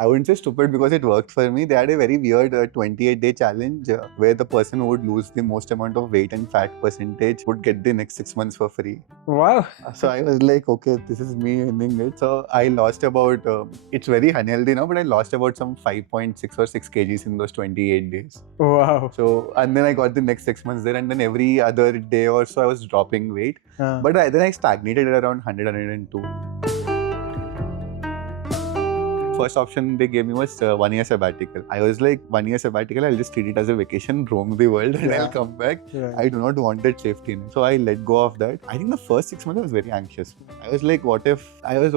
I wouldn't say stupid because it worked for me. They had a very weird 28-day challenge where the person who would lose the most amount of weight and fat percentage would get the next 6 months for free. Wow. So I was like, okay, this is me ending it. So I lost about, it's very unhealthy now, but I lost about some 5.6 or 6 kgs in those 28 days. Wow. So, and then I got the next 6 months there, and then every other day or so I was dropping weight. But then I stagnated at around 100, 102. First option they gave me was 1 year sabbatical. I was like, 1 year sabbatical, I'll just treat it as a vacation, roam the world, and I'll come back. I do not want that safety net. So I let go of that. I think the first 6 months I was very anxious. I was like, what if I was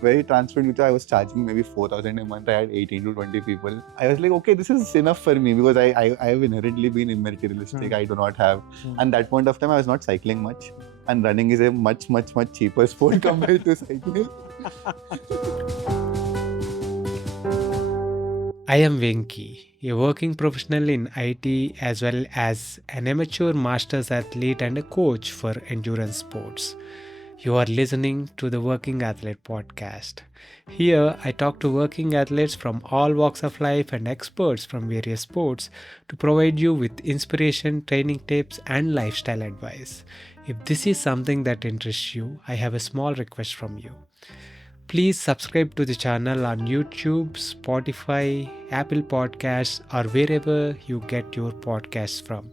very transparent with you. I was charging maybe 4,000 a month. I had 18 to 20 people. I was like, okay, this is enough for me because I have inherently been immaterialistic. I do not have. And that point of time, I was not cycling much. And running is a much, much, much cheaper sport compared to cycling. I am Venki, a working professional in IT as well as an amateur masters athlete and a coach for endurance sports. You are listening to the Working Athlete Podcast. Here, I talk to working athletes from all walks of life and experts from various sports to provide you with inspiration, training tips, and lifestyle advice. If this is something that interests you, I have a small request from you. Please subscribe to the channel on YouTube, Spotify, Apple Podcasts, or wherever you get your podcasts from.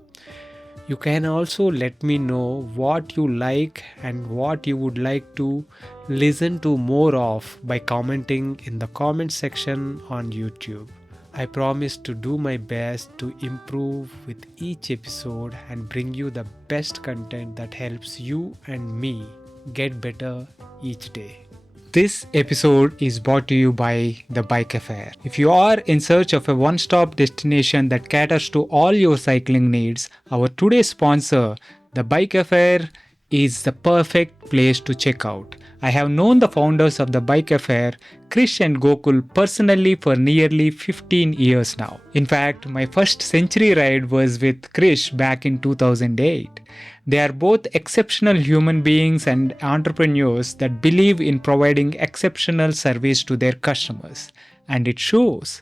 You can also let me know what you like and what you would like to listen to more of by commenting in the comment section on YouTube. I promise to do my best to improve with each episode and bring you the best content that helps you and me get better each day. This episode is brought to you by The Bike Affair. If you are in search of a one-stop destination that caters to all your cycling needs, our today's sponsor, The Bike Affair, is the perfect place to check out. I have known the founders of The Bike Affair, Krish and Gokul, personally for nearly 15 years now. In fact, my first century ride was with Krish back in 2008. They are both exceptional human beings and entrepreneurs that believe in providing exceptional service to their customers. And it shows.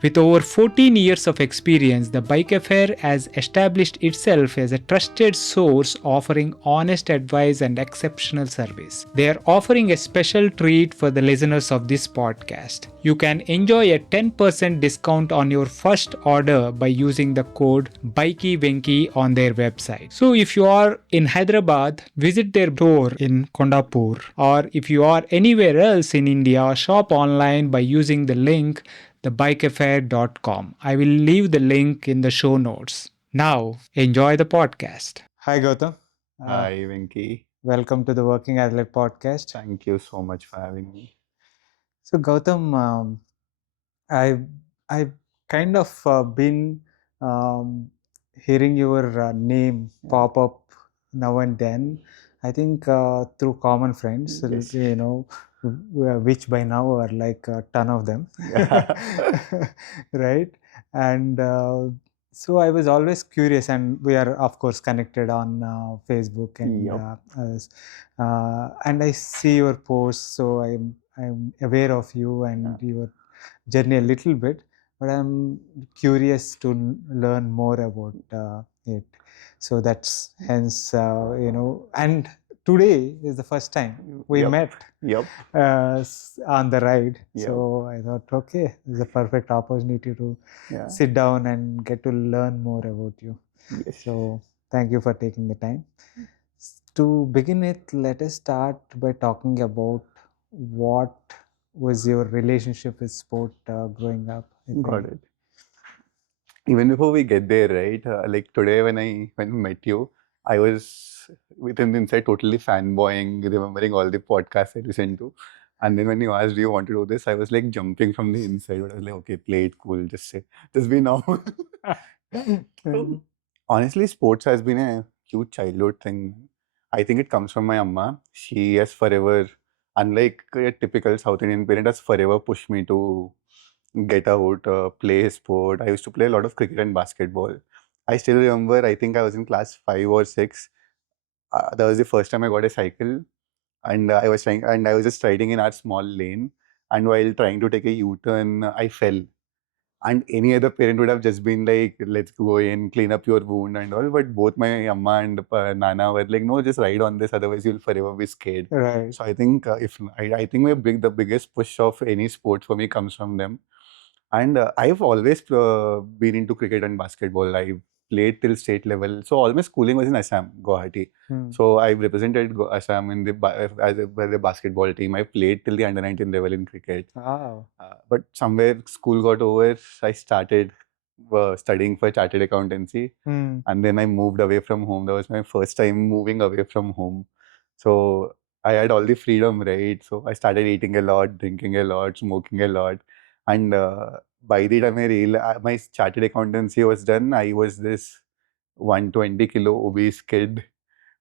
With over 14 years of experience, the Bike Affair has established itself as a trusted source offering honest advice and exceptional service. They are offering a special treat for the listeners of this podcast. You can enjoy a 10% discount on your first order by using the code BikeyVenki on their website. So if you are in Hyderabad, visit their store in Kondapur, or if you are anywhere else in India, shop online by using the link thebikeaffair.com. I will leave the link in the show notes. Now, enjoy the podcast. Hi, Gautam. Hi, Venki. Welcome to the Working Athlete Podcast. Thank you so much for having me. So, Gautam, I've kind of been hearing your name pop up now and then. I think through common friends, Yes. you know, which by now are like a ton of them, right? And so I was always curious, and we are of course connected on Facebook, and I see your posts, so I'm aware of you and your journey a little bit, but I'm curious to learn more about it. So that's hence, and today is the first time we met on the ride. So I thought, okay, this is a perfect opportunity to sit down and get to learn more about you. Yes. So thank you for taking the time. To begin with, let us start by talking about what was your relationship with sport growing up. Got it. Even before we get there, right? Like today, when I met you, I was within the inside totally fanboying, remembering all the podcasts I listened to. And then when you asked, do you want to do this? I was like jumping from the inside. But I was like, okay, play it cool. Just be normal. So, honestly, sports has been a huge childhood thing. I think it comes from my amma. She has forever, unlike a typical South Indian parent, has forever pushed me to get out, play a sport. I used to play a lot of cricket and basketball. I still remember, I think I was in class 5 or 6. That was the first time I got a cycle, and I was just riding in our small lane. and while trying to take a U-turn, I fell. And any other parent would have just been like, let's go in, clean up your wound and all. But both my amma and nana were like, no, just ride on this, otherwise you'll forever be scared. Right. So I think I think the biggest push of any sport for me comes from them. And I've always been into cricket and basketball. I played till state level. So all my schooling was in Assam, Guwahati. So I represented Assam in the basketball team. I played till the under 19 level in cricket. Wow. But somewhere school got over, I started studying for chartered accountancy, and then I moved away from home. That was my first time moving away from home. So I had all the freedom, right? So I started eating a lot, drinking a lot, smoking a lot, and by the time I realized my chartered accountancy was done, I was this 120-kilo obese kid.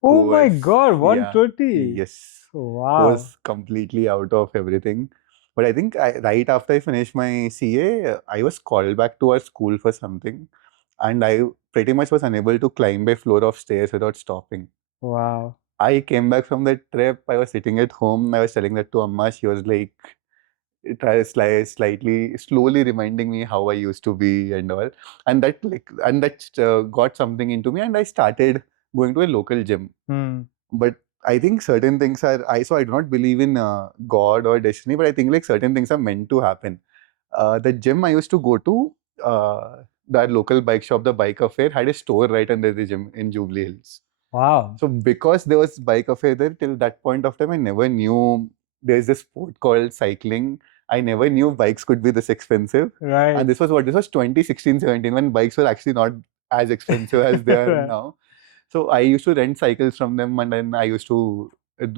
Oh who my was, God, yeah, 120. yes, Wow. was completely out of everything. But I think right after I finished my CA, I was called back to our school for something, and I pretty much was unable to climb a floor of stairs without stopping. Wow. I came back from that trip. I was sitting at home. I was telling that to Amma. She was like, it was slightly, slowly reminding me how I used to be and all. And that got something into me, and I started going to a local gym. But I think certain things I do not believe in God or destiny, but I think like certain things are meant to happen. The gym I used to go to, that local bike shop, the Bike Affair, had a store right under the gym in Jubilee Hills. Wow. So because there was Bike Affair there, till that point of time, I never knew there's this sport called cycling. I never knew bikes could be this expensive. Right. And this was 2016-17, when bikes were actually not as expensive as they are now. So I used to rent cycles from them, and then I used to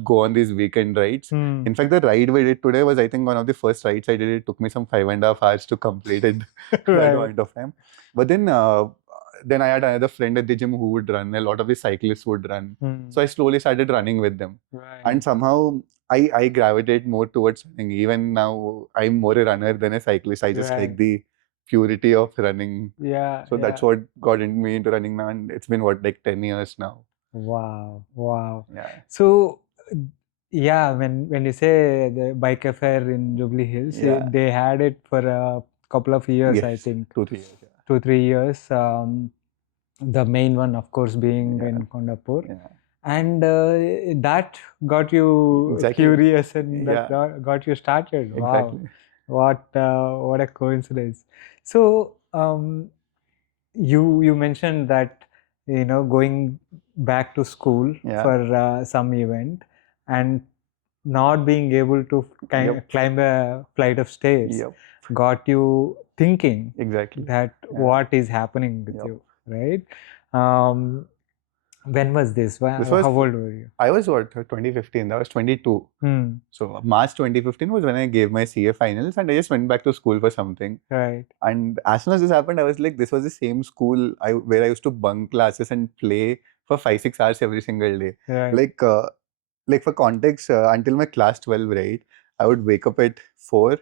go on these weekend rides. In fact, the ride we did today was, I think, one of the first rides I did. It took me some 5.5 hours to complete it at that point of time. But then I had another friend at the gym who would run. A lot of the cyclists would run. So I slowly started running with them. And somehow I gravitate more towards running. Even now, I'm more a runner than a cyclist. I just like the purity of running. Yeah. So that's what got me into running now, and it's been like 10 years now. Wow. Wow. Yeah. So, yeah, when you say the Bike Affair in Jubilee Hills, Yeah. they had it for a couple of years, I Yes, think. 2-3 years. Yeah. 2-3 years. The main one, of course, being Yeah. in Kondapur. Yeah. And that got you Exactly. curious, and that Yeah. got you started. Wow. Exactly. What a coincidence. So you mentioned that going back to school Yeah. for some event and not being able to Yep. climb a flight of stairs Yep. got you thinking Exactly. that Yeah. what is happening with Yep. you, right? When was this? This was- How old were you? I was 2015. That was 22. So March 2015 was when I gave my CA finals, and I just went back to school for something. Right. And as soon as this happened, I was like, this was the same school where I used to bunk classes and play for 5-6 hours every single day. Right. Like for context, until my class 12, right, I would wake up at 4,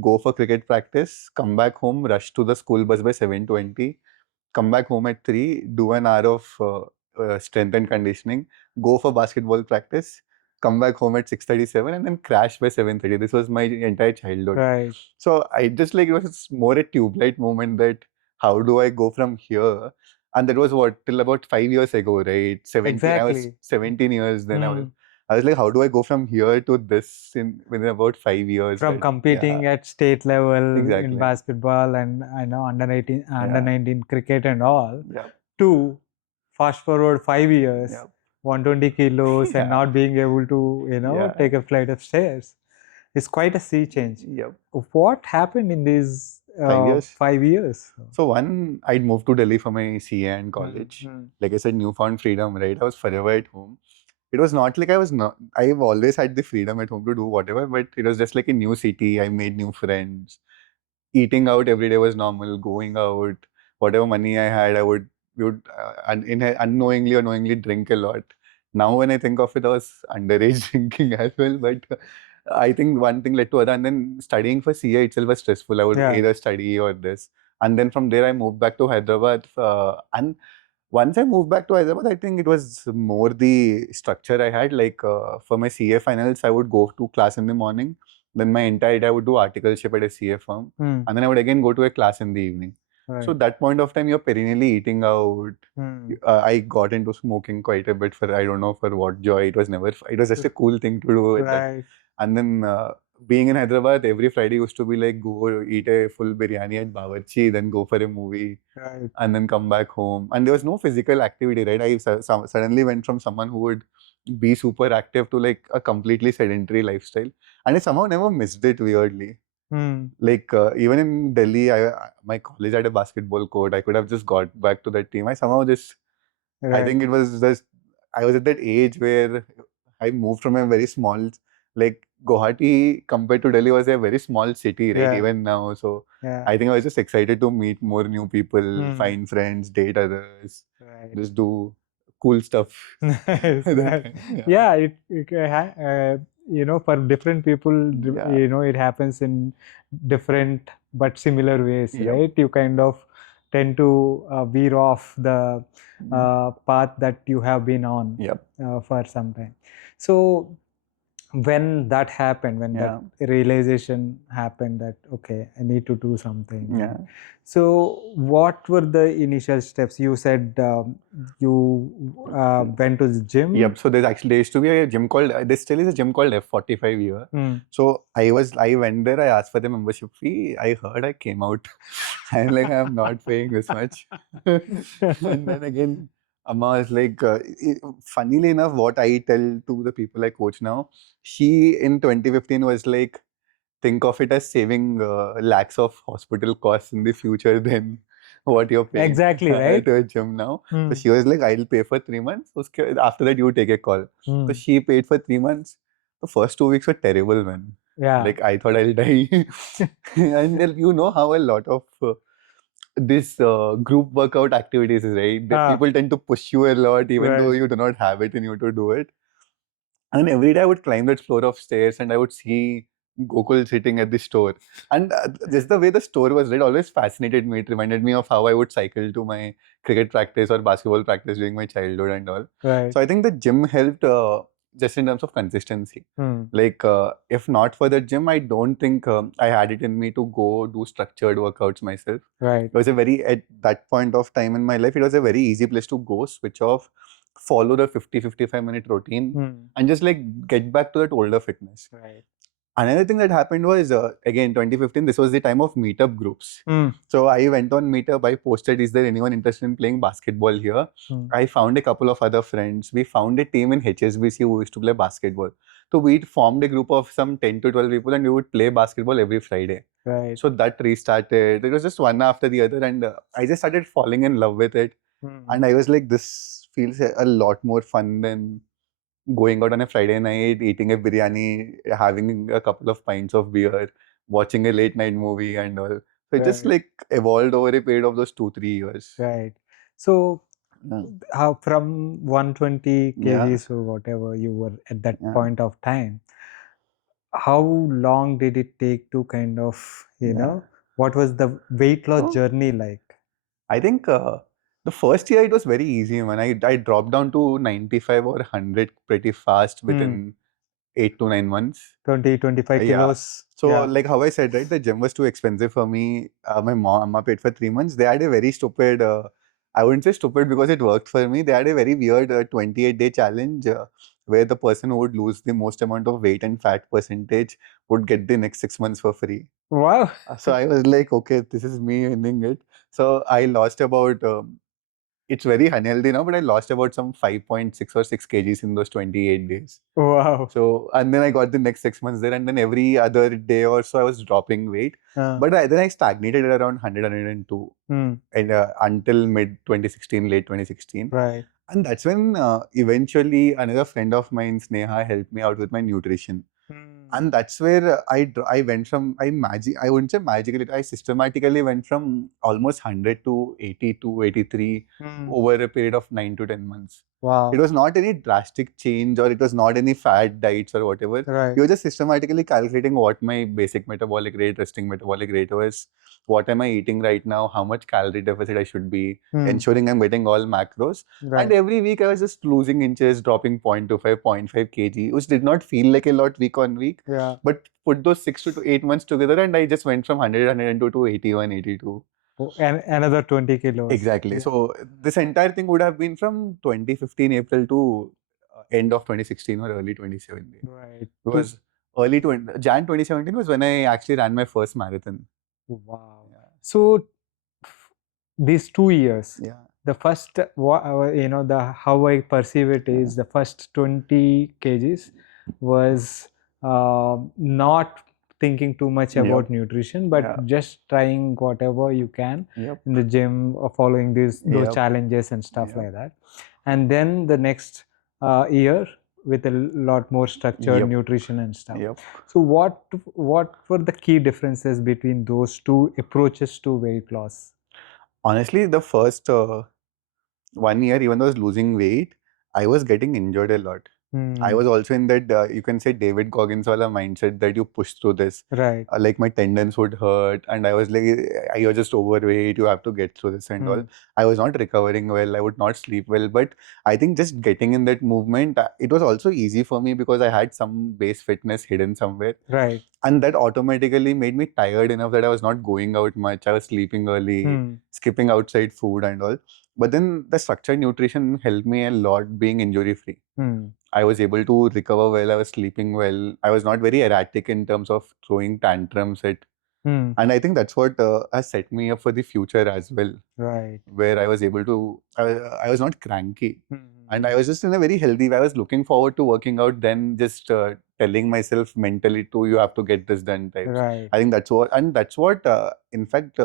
go for cricket practice, come back home, rush to the school bus by 7:20, come back home at 3, do an hour of strength and conditioning, go for basketball practice, come back home at 6:37, and then crash by 7:30. This was my entire childhood. Right. So I just like, it was more a tube light moment that how do I go from here? And that was what, till about 5 years ago, right? 17. I was Exactly. 17 years then. I was like, how do I go from here to this within about 5 years? From right? competing at state level Exactly. in basketball and I know under 19 cricket and all, Yeah. to fast forward 5 years, Yeah. 120 kilos and Yeah. not being able to Yeah. take a flight of stairs. It's quite a sea change. Yep. What happened in these 5 years? 5 years? So one, I'd moved to Delhi for my CA and college. Like I said, newfound freedom, right? I was forever at home. It was not like I've always had the freedom at home to do whatever, but it was just like a new city. I made new friends. Eating out every day was normal. Going out, whatever money I had, we would unknowingly or knowingly drink a lot. Now when I think of it, I was underage drinking as well, but I think one thing led to other, and then studying for CA itself was stressful. I would either study or this. And then from there, I moved back to Hyderabad. And once I moved back to Hyderabad, I think it was more the structure I had. Like for my CA finals, I would go to class in the morning, Then my entire day I would do articleship at a CA firm, and then I would again go to a class in the evening. Right. So that point of time, you're perennially eating out. I got into smoking quite a bit for I don't know for what joy. It was never. It was just a cool thing to do. Right. And then being in Hyderabad, every Friday used to be like go eat a full biryani at Bawarchi, then go for a movie, Right. and then come back home. And there was no physical activity, right? I suddenly went from someone who would be super active to like a completely sedentary lifestyle, and I somehow never missed it weirdly. Like even in Delhi, my college had a basketball court. I could have just got back to that team. I somehow just, I think it was just, I was at that age where I moved from a very small, like Guwahati compared to Delhi was a very small city, right? Yeah. Even now. So Yeah. I think I was just excited to meet more new people, find friends, date others, Right. just do cool stuff. Nice, That nice. time, Yeah, you know, for different people, Yeah. you know, it happens in different but similar ways, Yep. right? You kind of tend to veer off the path that you have been on Yep. for some time. So when that happened, when Yeah. that realization happened that, okay, I need to do something. Yeah. So what were the initial steps? You said you went to the gym. Yep. So there used to be a gym called, there still is a gym called F45 here. So I went there, I asked for the membership fee. I heard I came out. I'm like, I'm not paying this much. And then again, Amma was like, funnily enough, what I tell to the people I coach now, she in 2015 was like, think of it as saving lakhs of hospital costs in the future than what you're paying Exactly, right? to a gym now. So she was like, I'll pay for 3 months. After that, you take a call. So she paid for 3 months. The first 2 weeks were terrible, man. Yeah. Like, I thought I'll die. And then you know how a lot of this group workout activities is, right? That people tend to push you a lot, even though you do not have it in you to do it. And every day I would climb that floor of stairs and I would see Gokul sitting at the store. And just the way the store was, it always fascinated me. It reminded me of how I would cycle to my cricket practice or basketball practice during my childhood and all. Right. So I think the gym helped just in terms of consistency. Like, if not for the gym, I don't think I had it in me to go do structured workouts myself. Right. It was at that point of time in my life, it was a very easy place to go, switch off, follow the 50-55 minute routine, and just like get back to that older fitness. Right. Another thing that happened was, again, 2015, this was the time of meetup groups. So I went on meetup, I posted, is there anyone interested in playing basketball here? I found a couple of other friends. We found a team in HSBC who used to play basketball. So we formed a group of some 10 to 12 people and we would play basketball every Friday. Right. So that restarted. It was just one after the other and I just started falling in love with it. And I was like, this feels a lot more fun than going out on a Friday night, eating a biryani, having a couple of pints of beer, watching a late night movie and all. So it just like evolved over a period of those 2-3 years. Right. So how from 120 kgs or whatever you were at that point of time, how long did it take to kind of, you know, what was the weight loss journey like? I think the first year it was very easy, man. I dropped down to 95 or 100 pretty fast within 8 to 9 months. 25 kilos. So like how I said, right, the gym was too expensive for me. My mama paid for 3 months. They had a very stupid, I wouldn't say stupid because it worked for me. They had a very weird 28-day challenge where the person who would lose the most amount of weight and fat percentage would get the next 6 months for free. Wow. So I was like, okay, this is me ending it. So I lost about, it's very unhealthy now, but I lost about some 5.6 or 6 kgs in those 28 days. Wow. So, and then I got the next 6 months there, and then every other day or so I was dropping weight. But then I stagnated at around 100, 102 and, until mid 2016, late 2016. Right. And that's when eventually another friend of mine, Sneha, helped me out with my nutrition. And that's where I went from, I wouldn't say magically, I systematically went from almost 100 to 80 to 83 over a period of 9 to 10 months. Wow. It was not any drastic change, or it was not any fad diets or whatever. Right. You were just systematically calculating what my basic metabolic rate, resting metabolic rate was, what am I eating right now, how much calorie deficit I should be, ensuring I'm getting all macros. Right. And every week I was just losing inches, dropping 0.25, 0.5 kg, which did not feel like a lot week on week. Yeah. But put those 6 to 8 months together, and I just went from 100, 102 to 81, 82. And another 20 kilos. Exactly. Yeah. So this entire thing would have been from 2015 April to end of 2016 or early 2017. Right. Because Jan 2017 was when I actually ran my first marathon. Wow. Yeah. So these 2 years, Yeah. the first, how I perceive it is the first 20 kgs was not thinking too much about nutrition, but just trying whatever you can in the gym, or following those challenges and stuff like that. And then the next year, with a lot more structured nutrition and stuff. So what were the key differences between those two approaches to weight loss? Honestly, the first 1 year, even though I was losing weight, I was getting injured a lot. I was also in that, you can say, David Goggins wala mindset that you push through this. Right. Like my tendons would hurt, and I was like, you're just overweight, you have to get through this and all. I was not recovering well, I would not sleep well. But I think just getting in that movement, it was also easy for me because I had some base fitness hidden somewhere. Right. And that automatically made me tired enough that I was not going out much. I was sleeping early, skipping outside food and all. But then the structured nutrition helped me a lot being injury free. I was able to recover well. I was sleeping well. I was not very erratic in terms of throwing tantrums at. And I think that's what has set me up for the future as well. Right. Where I was able to, I was not cranky. And I was just in a very healthy way. I was looking forward to working out, then just telling myself mentally too, you have to get this done types. Right. I think that's what, in fact,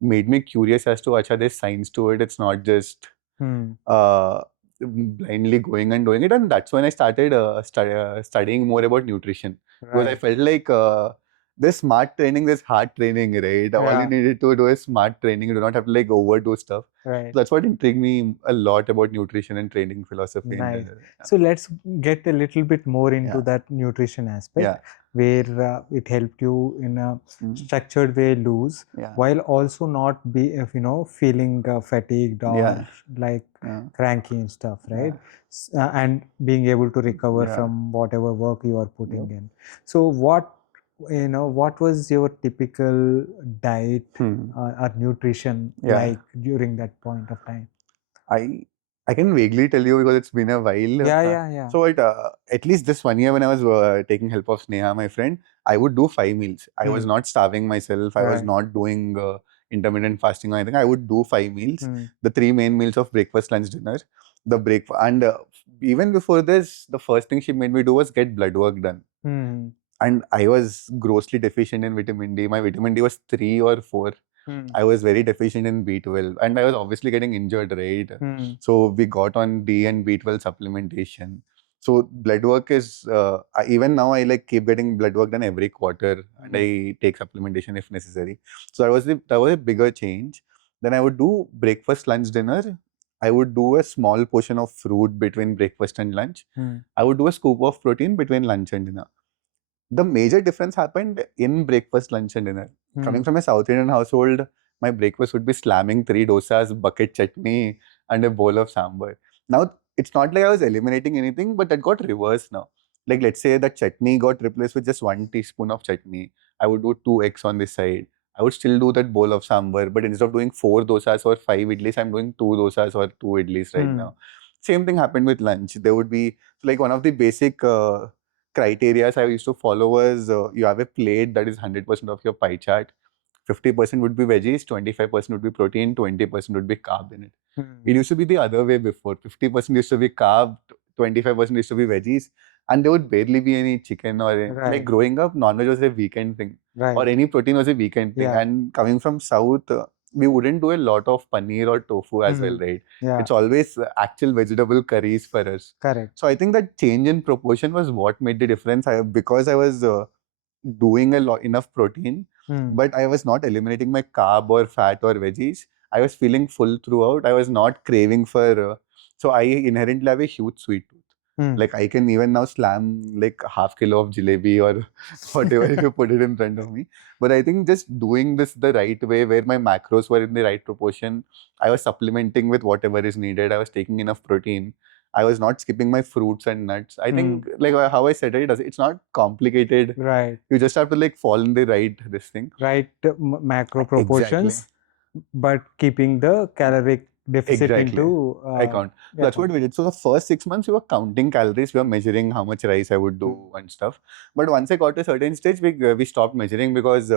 made me curious as to, acha, there's science to it. It's not just blindly going and doing it. And that's when I started studying more about nutrition. Because I felt like there's smart training, there's hard training, right? All you needed to do is smart training. You do not have to like overdo stuff. Right. So that's what intrigued me a lot about nutrition and training philosophy. Nice. So let's get a little bit more into that nutrition aspect, where it helped you in a structured way lose, while also not be feeling fatigued or like cranky and stuff, right? And being able to recover from whatever work you are putting in. So what was your typical diet or nutrition like during that point of time? I can vaguely tell you because it's been a while. Yeah. So at least this 1 year when I was taking help of Sneha, my friend, I would do 5 meals. I was not starving myself. I was not doing intermittent fasting or anything. I would do 5 meals. The 3 main meals of breakfast, lunch, dinner. The breakfast, and even before this, the first thing she made me do was get blood work done. And I was grossly deficient in vitamin D. My vitamin D was 3 or 4. I was very deficient in B12, and I was obviously getting injured, right? So we got on D and B12 supplementation. So blood work is even now I like keep getting blood work done every quarter, and I take supplementation if necessary. So that was a bigger change. Then I would do breakfast, lunch, dinner. I would do a small portion of fruit between breakfast and lunch. I would do a scoop of protein between lunch and dinner. The major difference happened in breakfast, lunch, and dinner. Coming from a South Indian household, my breakfast would be slamming 3 dosas, bucket chutney, and a bowl of sambar. Now, it's not like I was eliminating anything, but that got reversed now. Like, let's say that chutney got replaced with just 1 teaspoon of chutney. I would do 2 eggs on this side. I would still do that bowl of sambar, but instead of doing 4 dosas or 5 idlis, I'm doing 2 dosas or 2 idlis right now. Same thing happened with lunch. There would be, like, one of the basic criteria I used to follow was you have a plate that is 100% of your pie chart. 50% would be veggies, 25% would be protein, 20% would be carb in it. It used to be the other way before. 50% used to be carb, 25% used to be veggies, and there would barely be any chicken or like growing up, non-veg was a weekend thing, or any protein was a weekend thing. And coming from South, we wouldn't do a lot of paneer or tofu as well, right? It's always actual vegetable curries for us. Correct. So I think that change in proportion was what made the difference. Because I was doing enough protein, but I was not eliminating my carb or fat or veggies. I was feeling full throughout. I was not craving for So I inherently have a huge sweet tooth. Like I can even now slam like half kilo of jalebi or whatever if you put it in front of me. But I think just doing this the right way, where my macros were in the right proportion, I was supplementing with whatever is needed. I was taking enough protein. I was not skipping my fruits and nuts. I think like how I said it's not complicated. Right. You just have to like fall in the right this thing. Right macro proportions, but keeping the caloric deficit into account. So that's what we did. So the first 6 months we were counting calories, we were measuring how much rice I would do and stuff. But once I got to a certain stage, we stopped measuring because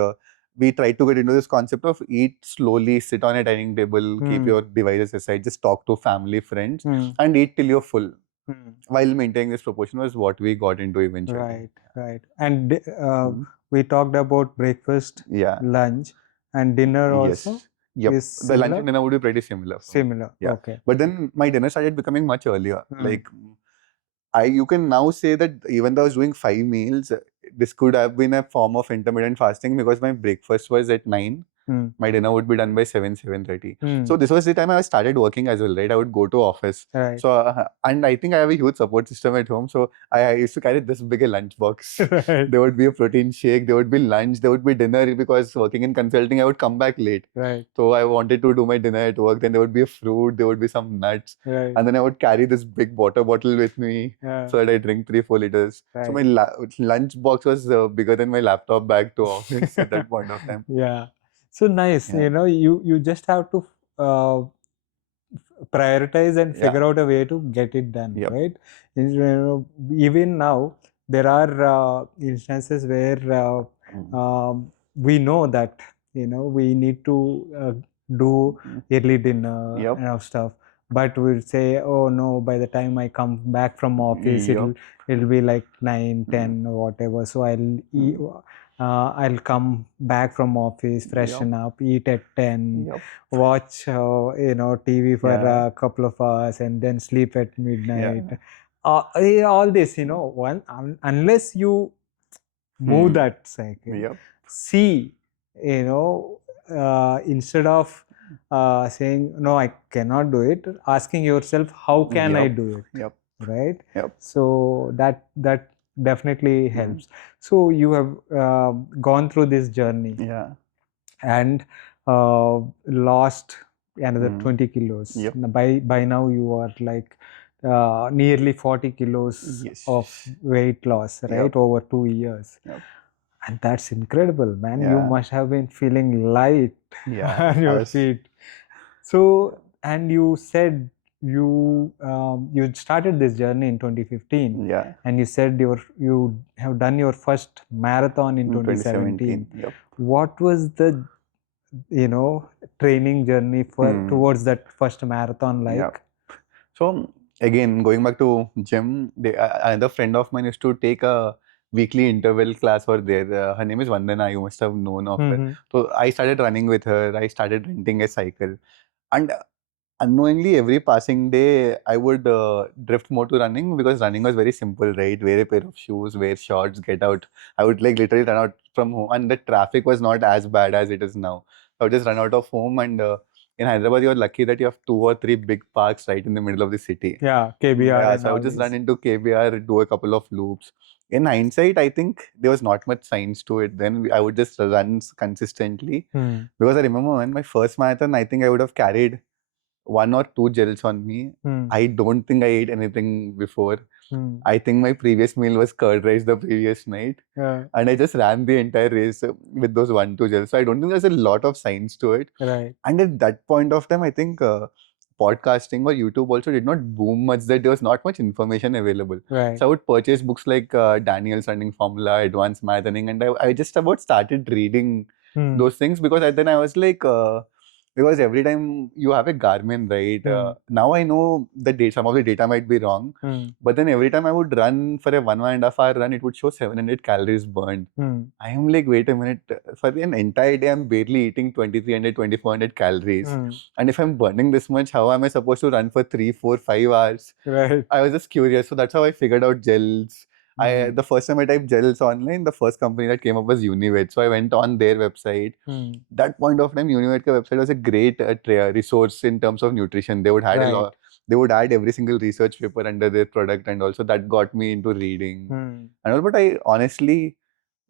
we tried to get into this concept of eat slowly, sit on a dining table, keep your devices aside, just talk to family, friends, and eat till you're full. While maintaining this proportion was what we got into eventually. Right. And we talked about breakfast, lunch, and dinner also. Yep. The lunch and dinner would be pretty similar. Yeah. Okay. But then my dinner started becoming much earlier. Like you can now say that even though I was doing 5 meals, this could have been a form of intermittent fasting because my breakfast was at 9. My dinner would be done by 7:30. So this was the time I started working as well, right? I would go to office. Right. So and I think I have a huge support system at home. So I used to carry this big a lunch box. Right. There would be a protein shake, there would be lunch, there would be dinner, because working in consulting, I would come back late. Right. So I wanted to do my dinner at work. Then there would be a fruit, there would be some nuts. Right. And then I would carry this big water bottle with me so that I drink 3-4 liters. Right. So my lunch box was bigger than my laptop bag to office at that point of time. Yeah. So nice. You know, you just have to prioritize and figure out a way to get it done, right? You know, even now, there are instances where we know that, you know, we need to do early dinner and stuff. But we'll say, oh no, by the time I come back from office, it'll be like 9, 10 or whatever. So I'll come back from office, freshen up, eat at 10, watch TV for a couple of hours, and then sleep at midnight. All this, you know, unless you move that cycle, see, you know, instead of saying no, I cannot do it, asking yourself, how can I do it? Right? So that definitely helps. So you have gone through this journey and lost another 20 kilos. By now you are like nearly 40 kilos of weight loss, right? Over 2 years. And that's incredible, man. You must have been feeling light on your feet. So, and you said you started this journey in 2015, and you said you have done your first marathon in 2017. What was the training journey towards that first marathon like? So again, going back to gym, another friend of mine used to take a weekly interval class over there. Her name is Vandana. You must have known of her. So I started running with her. I started renting a cycle, and unknowingly, every passing day, I would drift more to running because running was very simple, right? Wear a pair of shoes, wear shorts, get out. I would like literally run out from home, and the traffic was not as bad as it is now. I would just run out of home, and in Hyderabad, you're lucky that you have 2 or 3 big parks right in the middle of the city. Yeah, KBR. Yeah, so I would just run into KBR, do a couple of loops. In hindsight, I think there was not much science to it. Then I would just run consistently because I remember when my first marathon, I think I would have carried 1 or 2 gels on me. I don't think I ate anything before. I think my previous meal was curd rice the previous night. And I just ran the entire race with those 1-2 gels. So I don't think there's a lot of science to it. Right. And at that point of time, I think podcasting or YouTube also did not boom much, that there was not much information available. Right. So I would purchase books like Daniel's Running Formula, Advanced Marathoning, and I just about started reading those things because then I was like... because every time you have a Garmin, right? Now I know the data, some of the data might be wrong, but then every time I would run for a 1.5 hour run, it would show 700 calories burned. I am like, wait a minute, for an entire day, I'm barely eating 2300, 2400 calories. And if I'm burning this much, how am I supposed to run for 3, 4, 5 hours? Right. I was just curious. So that's how I figured out gels. The first time I typed gels online, the first company that came up was Univet. So I went on their website. That point of time, Univet website was a great resource in terms of nutrition. They would have they would add every single research paper under their product, and also that got me into reading and all. But I honestly,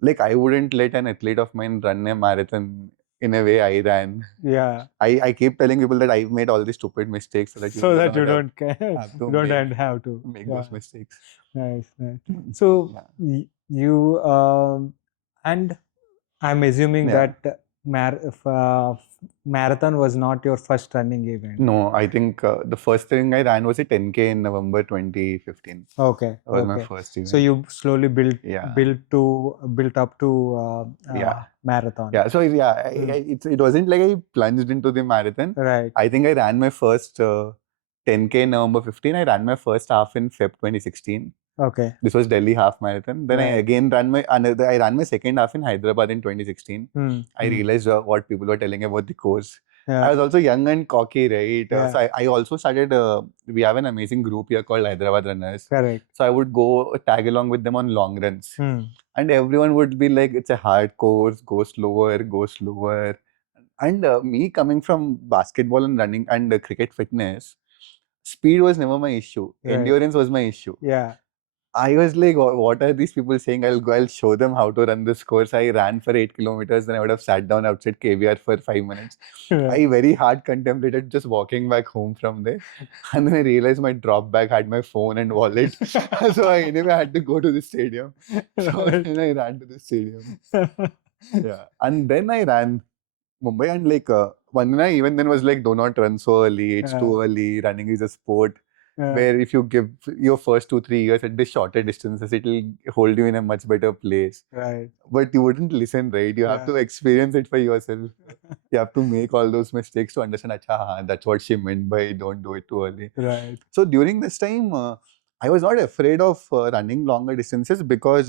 like, I wouldn't let an athlete of mine run a marathon in a way I ran. Yeah. I keep telling people that I've made all these stupid mistakes so that you do not you have, don't care. have to You don't make, have to. make Yeah. those mistakes. Nice, nice. So Yeah. you and I'm assuming Yeah. that marathon was not your first running event. No, I think the first thing I ran was a 10K in November 2015. Okay. That was my Okay. first event. So you slowly built Yeah. built up to Yeah. marathon. Yeah, so yeah, it wasn't like I plunged into the marathon. Right. I think I ran my first 10K in November 15. I ran my first half in Feb 2016. Okay. This was Delhi half marathon. Then I Right. again ran I ran my second half in Hyderabad in 2016. I realized what people were telling about the course. I was also young and cocky, right? Yeah. So I also started, we have an amazing group here called Hyderabad Runners. Correct. So I would go tag along with them on long runs. And everyone would be like, it's a hard course, go slower, go slower. And me coming from basketball and running and cricket fitness, speed was never my issue. Right. Endurance was my issue. Yeah. I was like, what are these people saying? I'll show them how to run this course. I ran for 8 kilometers, then I would have sat down outside KVR for 5 minutes. Right. I very hard contemplated just walking back home from there. And then I realized my drop bag had my phone and wallet. So I anyway had to go to the stadium. So then I ran to the stadium. Yeah. And then I ran Mumbai, and like Vandana even then was like, do not run so early. It's too early. Running is a sport. Where if you give your first 2-3 years at the shorter distances, it'll hold you in a much better place. Right. But you wouldn't listen, right? You have to experience it for yourself. You have to make all those mistakes to understand, acha, that's what she meant by don't do it too early. Right. So during this time, I was not afraid of running longer distances because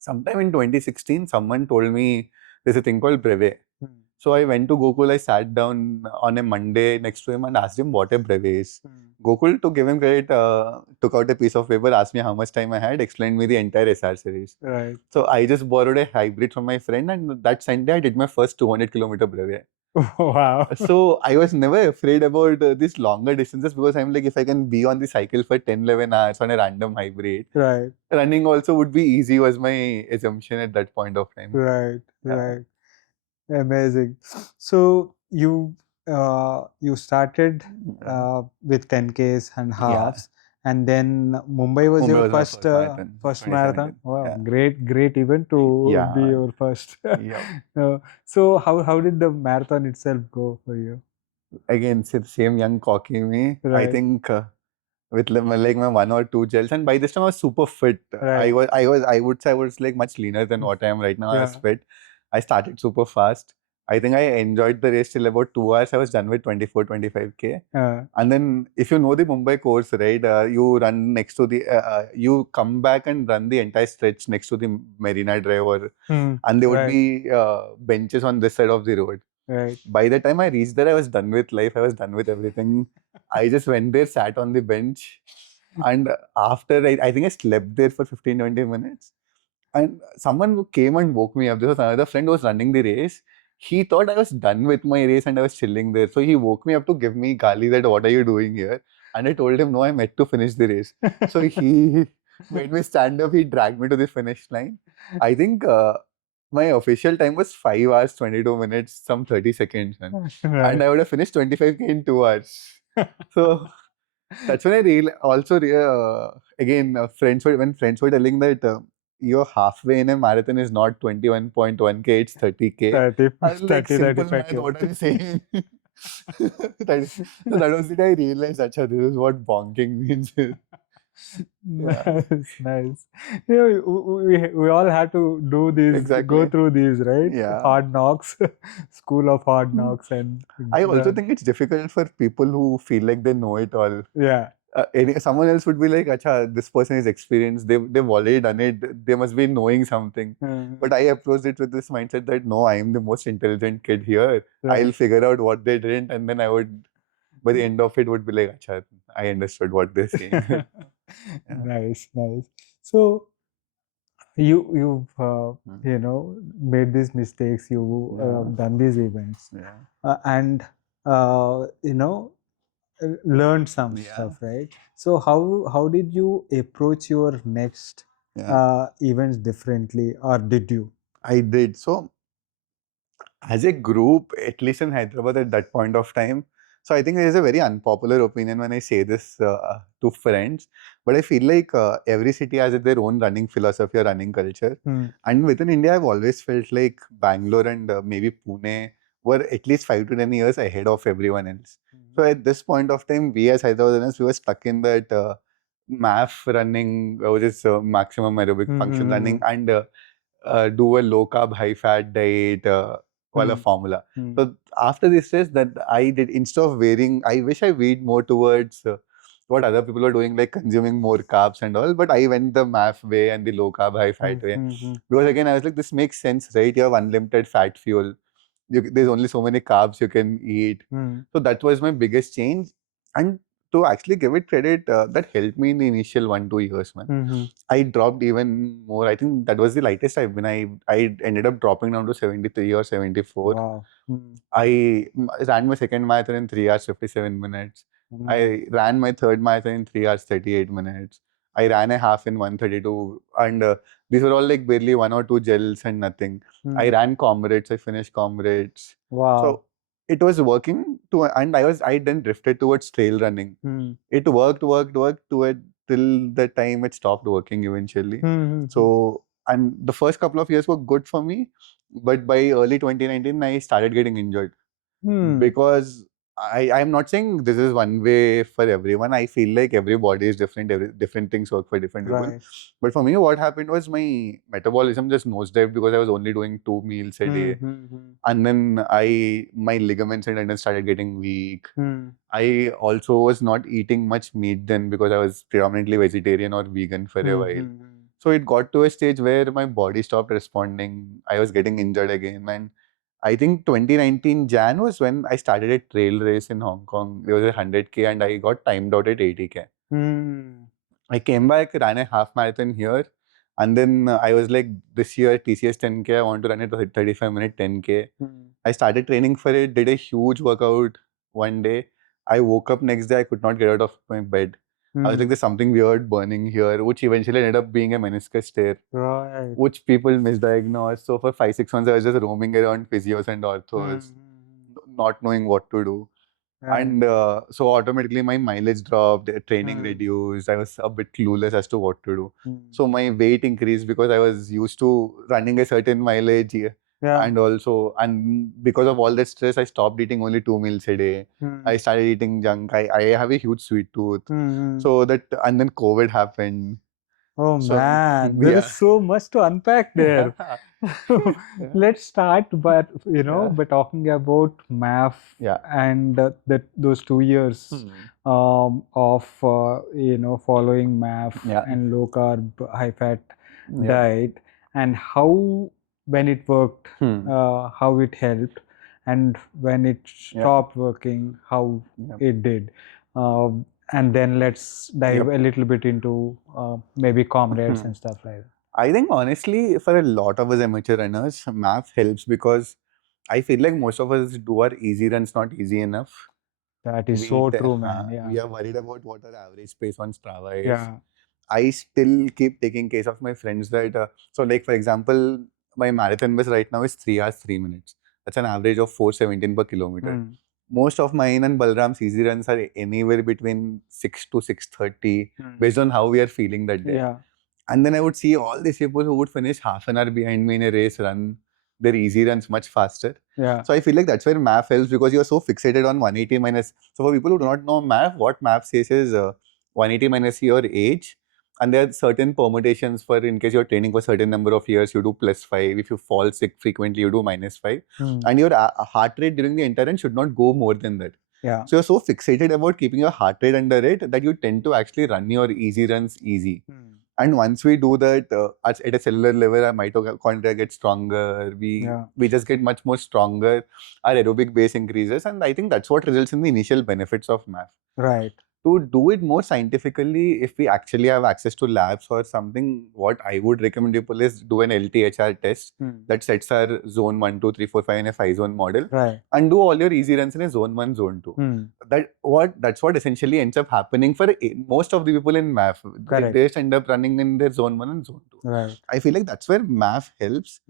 sometime in 2016, someone told me there's a thing called brevet. So I went to Gokul, I sat down on a Monday next to him and asked him what a brevet is. Gokul, to give him credit, took out a piece of paper, asked me how much time I had, explained me the entire SR series. Right. So I just borrowed a hybrid from my friend, and that Sunday I did my first 200-kilometer brevet. Wow. So I was never afraid about these longer distances because I'm like, if I can be on the cycle for 10-11 hours on a random hybrid, Right. running also would be easy, was my assumption at that point of time. Right. Yeah. Right. Amazing. So you started with 10Ks and halves, and then Mumbai was your my first first marathon. 2017. Wow, Yeah. great event to Yeah. be your first. Yeah. So how did the marathon itself go for you? Again, same young cocky me. I Right. think with like my 1 or 2 gels, and by this time I was super fit. Right. I would say I was like much leaner than what I am right now. I was fit. I started super fast. I think I enjoyed the race till about 2 hours. I was done with 24-25K. And then if you know the Mumbai course, right, you run next to the, you come back and run the entire stretch next to the Marina Drive, and there would be benches on this side of the road. Right. By the time I reached there, I was done with life. I was done with everything. I just went there, sat on the bench. And after, I think I slept there for 15-20 minutes. And someone came and woke me up. There was another friend who was running the race. He thought I was done with my race and I was chilling there. So he woke me up to give me gali that, what are you doing here? And I told him, no, I'm yet to finish the race. So he made me stand up. He dragged me to the finish line. I think my official time was 5 hours, 22 minutes, some 30 seconds. Right. And I would have finished 25K in 2 hours. So that's when I again, when friends were telling that you're halfway in a marathon is not 21.1K, it's 30K. 30, I was like, 30, simple 35K. math, what are you saying? that was it. I realized, acha, this is what bonking means. Nice. Yeah, we all have to do these, Exactly. go through these, right? Yeah. Hard knocks, school of hard knocks, and I also think it's difficult for people who feel like they know it all. Yeah. Someone else would be like, acha, this person is experienced, they've already done it, they must be knowing something. But I approached it with this mindset that no, I am the most intelligent kid here. Right. I'll figure out what they didn't, and then I would, by the end of it, would be like, acha, I understood what they're saying. Yeah. Nice. So you've made these mistakes, you've done these events, Yeah. and learned some Yeah. stuff, right? So how did you approach your next events differently, or did you? I did. So as a group, at least in Hyderabad at that point of time, so I think there is a very unpopular opinion when I say this to friends, but I feel like every city has their own running philosophy or running culture. And within India, I've always felt like Bangalore and maybe Pune were at least 5 to 10 years ahead of everyone else. So at this point of time, we as Hyderabadians, we were stuck in that MAF running, which is maximum aerobic function running, and do a low carb, high fat diet, wala formula. So after this test that I did, instead of wearing, I wish I weighed more towards what other people are doing, like consuming more carbs and all. But I went the MAF way and the low carb, high fat way. Because again, I was like, this makes sense, right? You have unlimited fat fuel. There's only so many carbs you can eat. So that was my biggest change. And to actually give it credit, that helped me in the initial 1 2 years, man. I dropped even more. I think that was the lightest I've been. I ended up dropping down to 73 or 74. Wow. I ran my second marathon in 3 hours 57 minutes. I ran my third marathon in 3 hours 38 minutes. I ran a half in 132, and these were all like barely 1 or 2 gels and nothing. I ran Comrades. I finished Comrades. Wow. So it was working and I then drifted towards trail running. It worked to it till the time it stopped working eventually. So, and the first couple of years were good for me, but by early 2019, I started getting injured because I'm not saying this is one way for everyone. I feel like every body is different. Different things work for different people. Right. But for me, what happened was my metabolism just nosedived because I was only doing 2 meals a day. And then my ligaments and tendons started getting weak. I also was not eating much meat then because I was predominantly vegetarian or vegan for a while. So it got to a stage where my body stopped responding. I was getting injured again. And I think 2019 Jan was when I started a trail race in Hong Kong. There was a 100K and I got timed out at 80K. I came back, ran a half marathon here. And then I was like, this year TCS 10K, I want to run a 35-minute 10K. I started training for it, did a huge workout one day. I woke up next day, I could not get out of my bed. I was like, there's something weird burning here, which eventually ended up being a meniscus tear, Right. which people misdiagnosed. So for 5 6 months, I was just roaming around physios and orthos, not knowing what to do. Right. And so automatically my mileage dropped, training reduced. I was a bit clueless as to what to do. So my weight increased because I was used to running a certain mileage. Yeah. And because of all that stress, I stopped eating only 2 meals a day. I started eating junk. I have a huge sweet tooth. So that, and then COVID happened. Oh So, man, there yeah. is so much to unpack there. Let's start by by talking about MAF and those 2 years of following MAF and low carb, high fat diet, and how when it worked, how it helped, and when it stopped working, how it did. And then let's dive a little bit into maybe Comrades and stuff like that. I think honestly, for a lot of us amateur runners, MAF helps because I feel like most of us do our easy runs not easy enough. That is so true, man. Yeah. We are worried about what our average pace on Strava is. Yeah. I still keep taking case of my friends that, so like for example, my marathon best right now is 3 hours 3 minutes. That's an average of 417 per kilometer. Most of mine and Balram's easy runs are anywhere between 6 to 6:30 based on how we are feeling that day. Yeah. And then I would see all these people who would finish half an hour behind me in a race run their easy runs much faster. Yeah. So I feel like that's where MAF helps because you're so fixated on 180 minus. So for people who do not know MAF, what MAF says is 180 minus your age. And there are certain permutations for in case you're training for a certain number of years, you do +5. If you fall sick frequently, you do -5. And your heart rate during the entire run should not go more than that. Yeah. So you're so fixated about keeping your heart rate under it that you tend to actually run your easy runs easy. And once we do that, at a cellular level, our mitochondria get stronger. We just get much more stronger. Our aerobic base increases. And I think that's what results in the initial benefits of MAF. Right. to do it more scientifically, if we actually have access to labs or something, what I would recommend people is do an LTHR test that sets our zone 1, 2, 3, 4, 5 in a 5-zone model, Right. and do all your easy runs in a zone 1, zone 2. That's what essentially ends up happening for most of the people in math. Correct. They just end up running in their zone 1 and zone 2. Right. I feel like that's where math helps.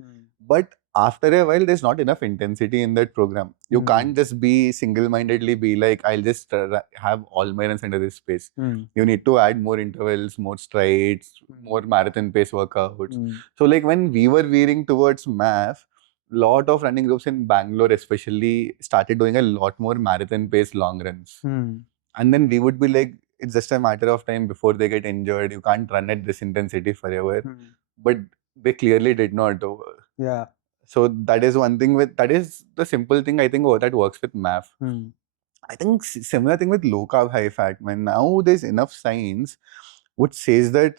But after a while, there's not enough intensity in that program. You can't just be single-mindedly be like, I'll just have all my runs under this space. You need to add more intervals, more strides, more marathon pace workouts. So like when we were veering towards math, lot of running groups in Bangalore especially started doing a lot more marathon pace long runs. And then we would be like, it's just a matter of time before they get injured. You can't run at this intensity forever. But they clearly did not. Yeah. So that is one thing that is the simple thing I think that works with math. I think similar thing with low carb, high fat, man. Now there's enough science which says that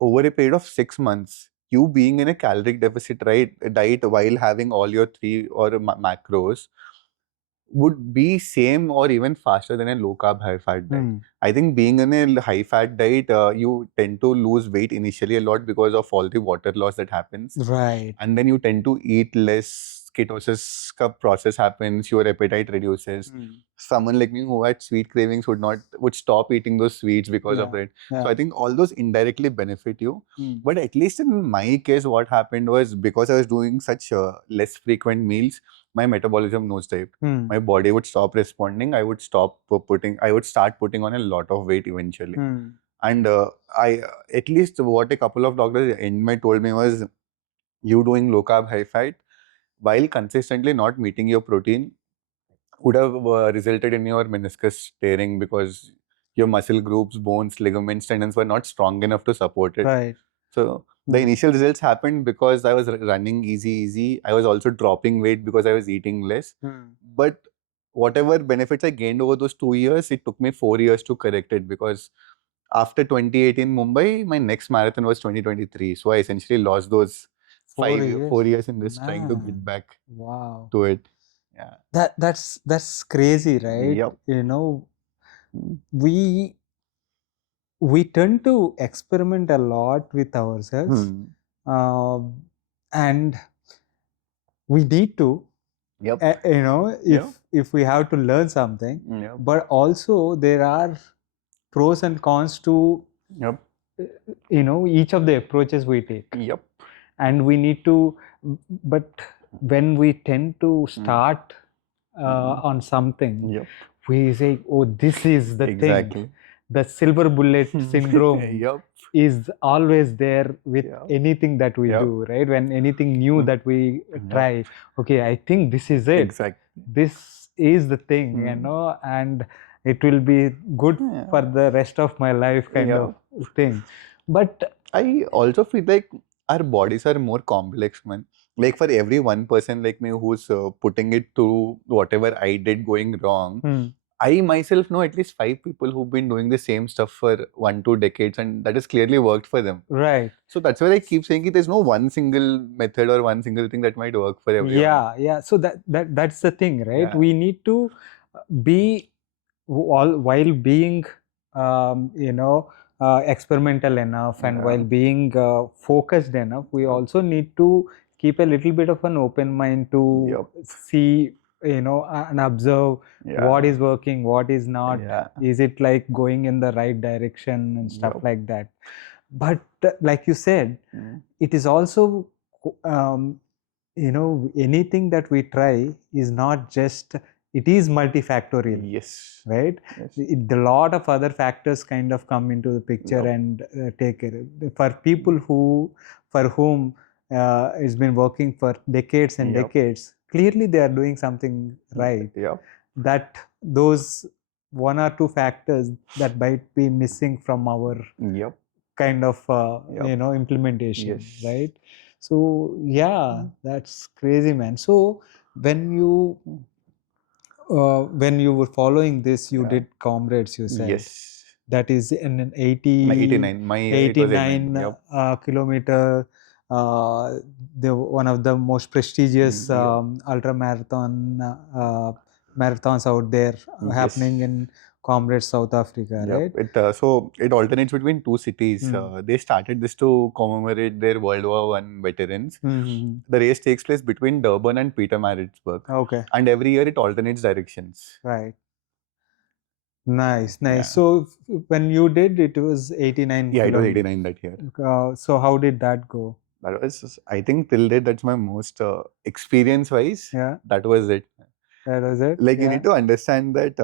over a period of 6 months, you being in a caloric deficit diet while having all your 3 or macros would be same or even faster than a low carb, high fat diet. I think being in a high fat diet, you tend to lose weight initially a lot because of all the water loss that happens. Right. And then you tend to eat less. Ketosis process happens, your appetite reduces. Someone like me who had sweet cravings would stop eating those sweets because of that. So I think all those indirectly benefit you. But at least in my case, what happened was because I was doing such less frequent meals, my metabolism nosedived. My body would stop responding. I would start putting on a lot of weight eventually. And at least what a couple of doctors in my told me was, you doing low carb, high fat, while consistently not meeting your protein, would have resulted in your meniscus tearing because your muscle groups, bones, ligaments, tendons were not strong enough to support it. Right. So the initial results happened because I was running easy. I was also dropping weight because I was eating less. But whatever benefits I gained over those 2 years, it took me 4 years to correct it, because after 2018 Mumbai, my next marathon was 2023. So I essentially lost those 4 years in this trying to get back to it. Yeah. That's crazy, right? Yep. You know, we tend to experiment a lot with ourselves, and we need to. Yep. You know, if we have to learn something, but also there are pros and cons to each of the approaches we take. And we need to, but when we tend to start on something, we say, oh, this is the thing. The silver bullet syndrome is always there with anything that we do, right? When anything new that we try, okay, I think this is it. This is the thing, and it will be good for the rest of my life kind of thing. But I also feel like our bodies are more complex, man. Like for every one person like me who's putting it to whatever I did going wrong, I myself know at least 5 people who've been doing the same stuff for 1-2 decades, and that has clearly worked for them. Right. So that's why I keep saying there's no one single method or one single thing that might work for everyone. Yeah. So that's the thing, right? Yeah. We need to be while being, experimental enough, and while being focused enough, we also need to keep a little bit of an open mind to see, and observe what is working, what is not. Is it like going in the right direction and stuff like that? But like you said, it is also, anything that we try is not just, it is multifactorial. Yes. Right? A lot of other factors kind of come into the picture and take care. For people for whom it's been working for decades and decades, clearly they are doing something right. That those 1 or 2 factors that might be missing from our kind of implementation, right? So that's crazy, man. So when you were following this, you did Comrades, you said. Yes. That is in an 89 kilometer, one of the most prestigious ultra marathons out there, happening in Comrades South Africa, right? So it alternates between two cities. Mm. They started this to commemorate their World War One veterans. Mm-hmm. The race takes place between Durban and Pietermaritzburg, Okay, and every year it alternates directions. right. Nice, Yeah. nice. So when you did, it was 89 Yeah, it was kilometers. 89 that year. So how did that go? That was, I think, till date, that's my most experience-wise. Yeah, That was it. that was it. Like you Yeah. need to understand that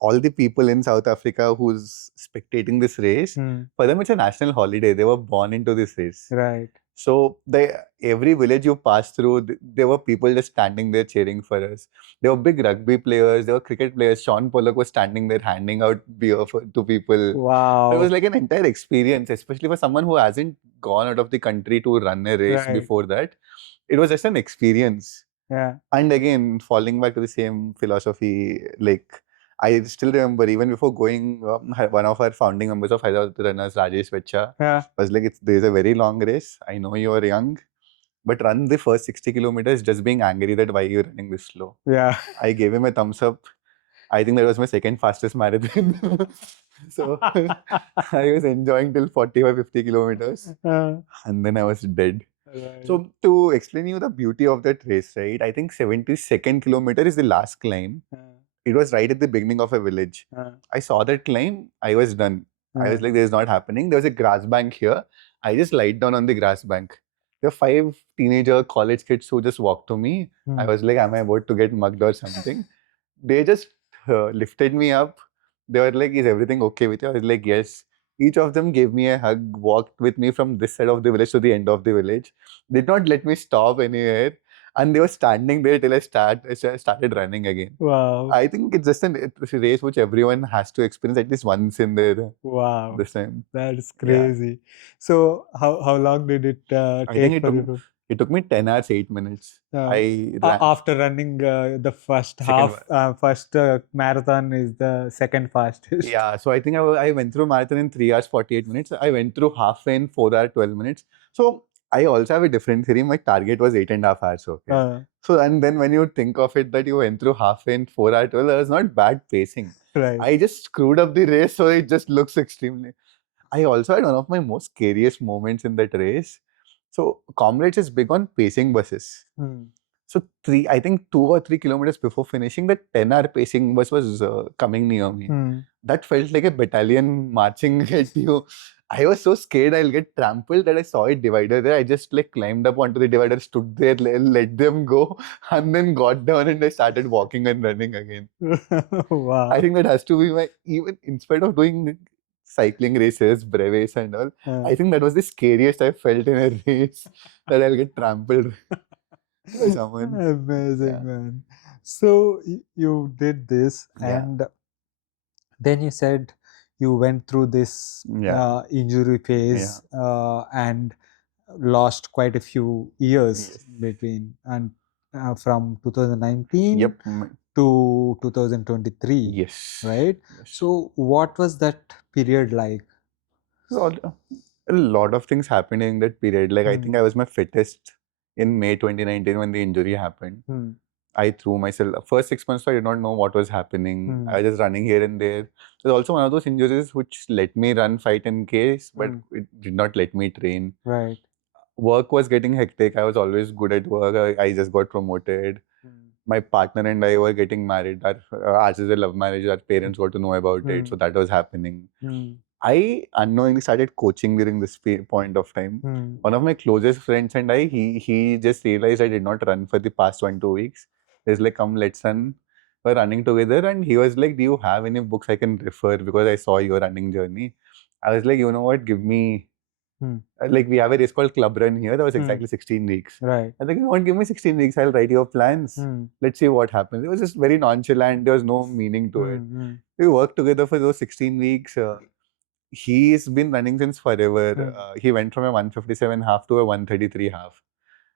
all the people in South Africa who's spectating this race, Mm. for them it's a national holiday. They were born into this race. Right. So every village you pass through, there were people just standing there cheering for us. There were big rugby players, there were cricket players. Sean Pollock was standing there handing out beer to people. It Wow. was like an entire experience, especially for someone who hasn't gone out of the country to run a race Right. before that. It was just an experience. Yeah. And again, falling back to the same philosophy, like I still remember even before going, one of our founding members of Hyderabad Runners, Rajesh Vecha, Yeah. was like, there's a very long race. I know you are young, but run the first 60 kilometers just being angry that why you're running this slow. Yeah. I gave him a thumbs up. I think that was my second fastest marathon. So I was enjoying till 45, 50 kilometers. And then I was dead. Right. So to explain you the beauty of that race, right? I think 72nd kilometer is the last climb. It was right at the beginning of a village. I saw that climb. I was done. I was like, this is not happening. There was a grass bank here. I just lied down on the grass bank. There were 5 teenager college kids who just walked to me. I was like, am I about to get mugged or something? They just lifted me up. They were like, is everything okay with you? I was like, yes. Each of them gave me a hug, walked with me from this side of the village to the end of the village. Did not let me stop anywhere. And they were standing there till I started running again. Wow. I think it's just it's a race which everyone has to experience at least once in their Wow. this time. That's crazy. So how long did it I take think for you? it took me 10 hours, 8 minutes. I ran. After running the first Second half, first marathon is the second fastest. Yeah, so I think I went through marathon in 3 hours, 48 minutes. I went through halfway in 4 hours, 12 minutes. So I also have a different theory. My target was 8.5 hours. Okay. So and then when you think of it that you went through halfway in 4 hours, 12, that was not bad pacing. Right. I just screwed up the race, so it just looks extremely. I also had one of my most scariest moments in that race. So Comrades is big on pacing buses. So I think 2 or 3 kilometers before finishing, the 10-hour pacing bus was coming near me. That felt like a battalion marching at you. I was so scared I'll get trampled that I saw a divider there. I just like climbed up onto the divider, stood there, let them go, and then got down and I started walking and running again. Wow. I think that has to be my, even in spite of doing cycling races, breves and all, I think that was the scariest I felt in a race, that I'll get trampled. Someone. Amazing, man. So you did this, and then you said you went through this injury phase and lost quite a few years between, and from 2019 to 2023. Yes. Right? Yes. So what was that period like? A lot of things happened in that period. Like I think I was my fittest in May 2019 when the injury happened. I threw myself. First 6 months I did not know what was happening. I was just running here and there. There's also one of those injuries which let me run, fight in case, but it did not let me train. Right. Work was getting hectic. I was always good at work. I just got promoted. My partner and I were getting married. Ours is a love marriage. Our parents got to know about it. So that was happening. I unknowingly started coaching during this point of time. One of my closest friends and I, he just realized I did not run for the past 1-2 weeks. He's like, come, let's run. We're running together. And he was like, do you have any books I can refer? Because I saw your running journey. I was like, you know what, give me... Like we have a race called Club Run here. That was exactly 16 weeks. Right. I think you want to give me 16 weeks. I'll write your plans. Let's see what happens. It was just very nonchalant. There was no meaning to it. We worked together for those 16 weeks. He's been running since forever. He went from a 157 half to a 133 half.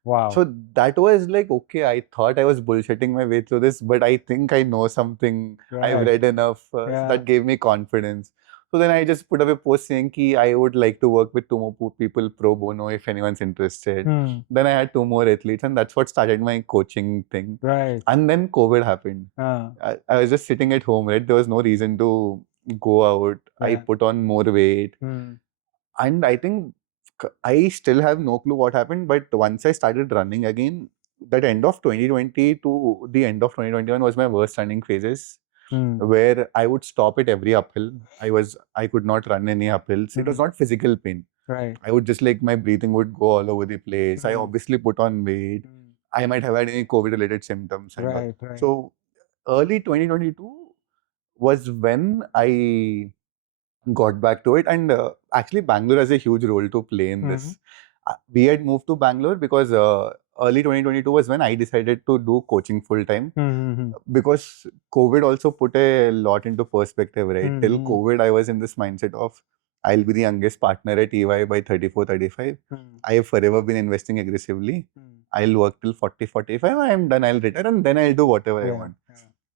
Wow. So that was like, okay, I thought I was bullshitting my way through this, but I think I know something. I've read enough. So that gave me confidence. So then I just put up a post saying ki I would like to work with 2 more people pro bono if anyone's interested. Then I had 2 more athletes, and that's what started my coaching thing. Right. And then COVID happened. I was just sitting at home, right? There was no reason to go out. I Yeah. put on more weight. And I think I still have no clue what happened, but once I started running again, that end of 2020 to the end of 2021 was my worst running phases, where I would stop at every uphill. I could not run any uphills. It was not physical pain. Right. I would just like my breathing would go all over the place. I obviously put on weight. I might have had any COVID related symptoms and all. Right. So early 2022 was when I got back to it, and actually Bangalore has a huge role to play in this. We had moved to Bangalore because early 2022 was when I decided to do coaching full time, because COVID also put a lot into perspective, right? Till COVID, I was in this mindset of I'll be the youngest partner at EY by 34, 35. I have forever been investing aggressively. I'll work till 40, 45. I'm done. I'll retire, and then I'll do whatever I want.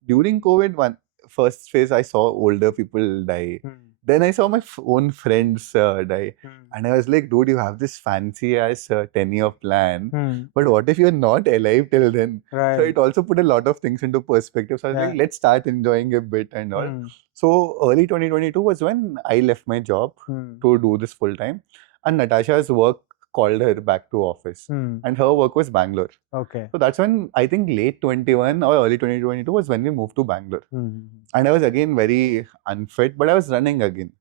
During COVID, first phase, I saw older people die. Then I saw my own friends die. And I was like, dude, you have this fancy ass 10-year plan. But what if you're not alive till then? Right. So it also put a lot of things into perspective. So I was like, let's start enjoying a bit and all. So early 2022 was when I left my job to do this full time. And Natasha's work called her back to office. And her work was Bangalore. Okay. So that's when I think late 21 or early 2022 was when we moved to Bangalore. And I was again very unfit, but I was running again.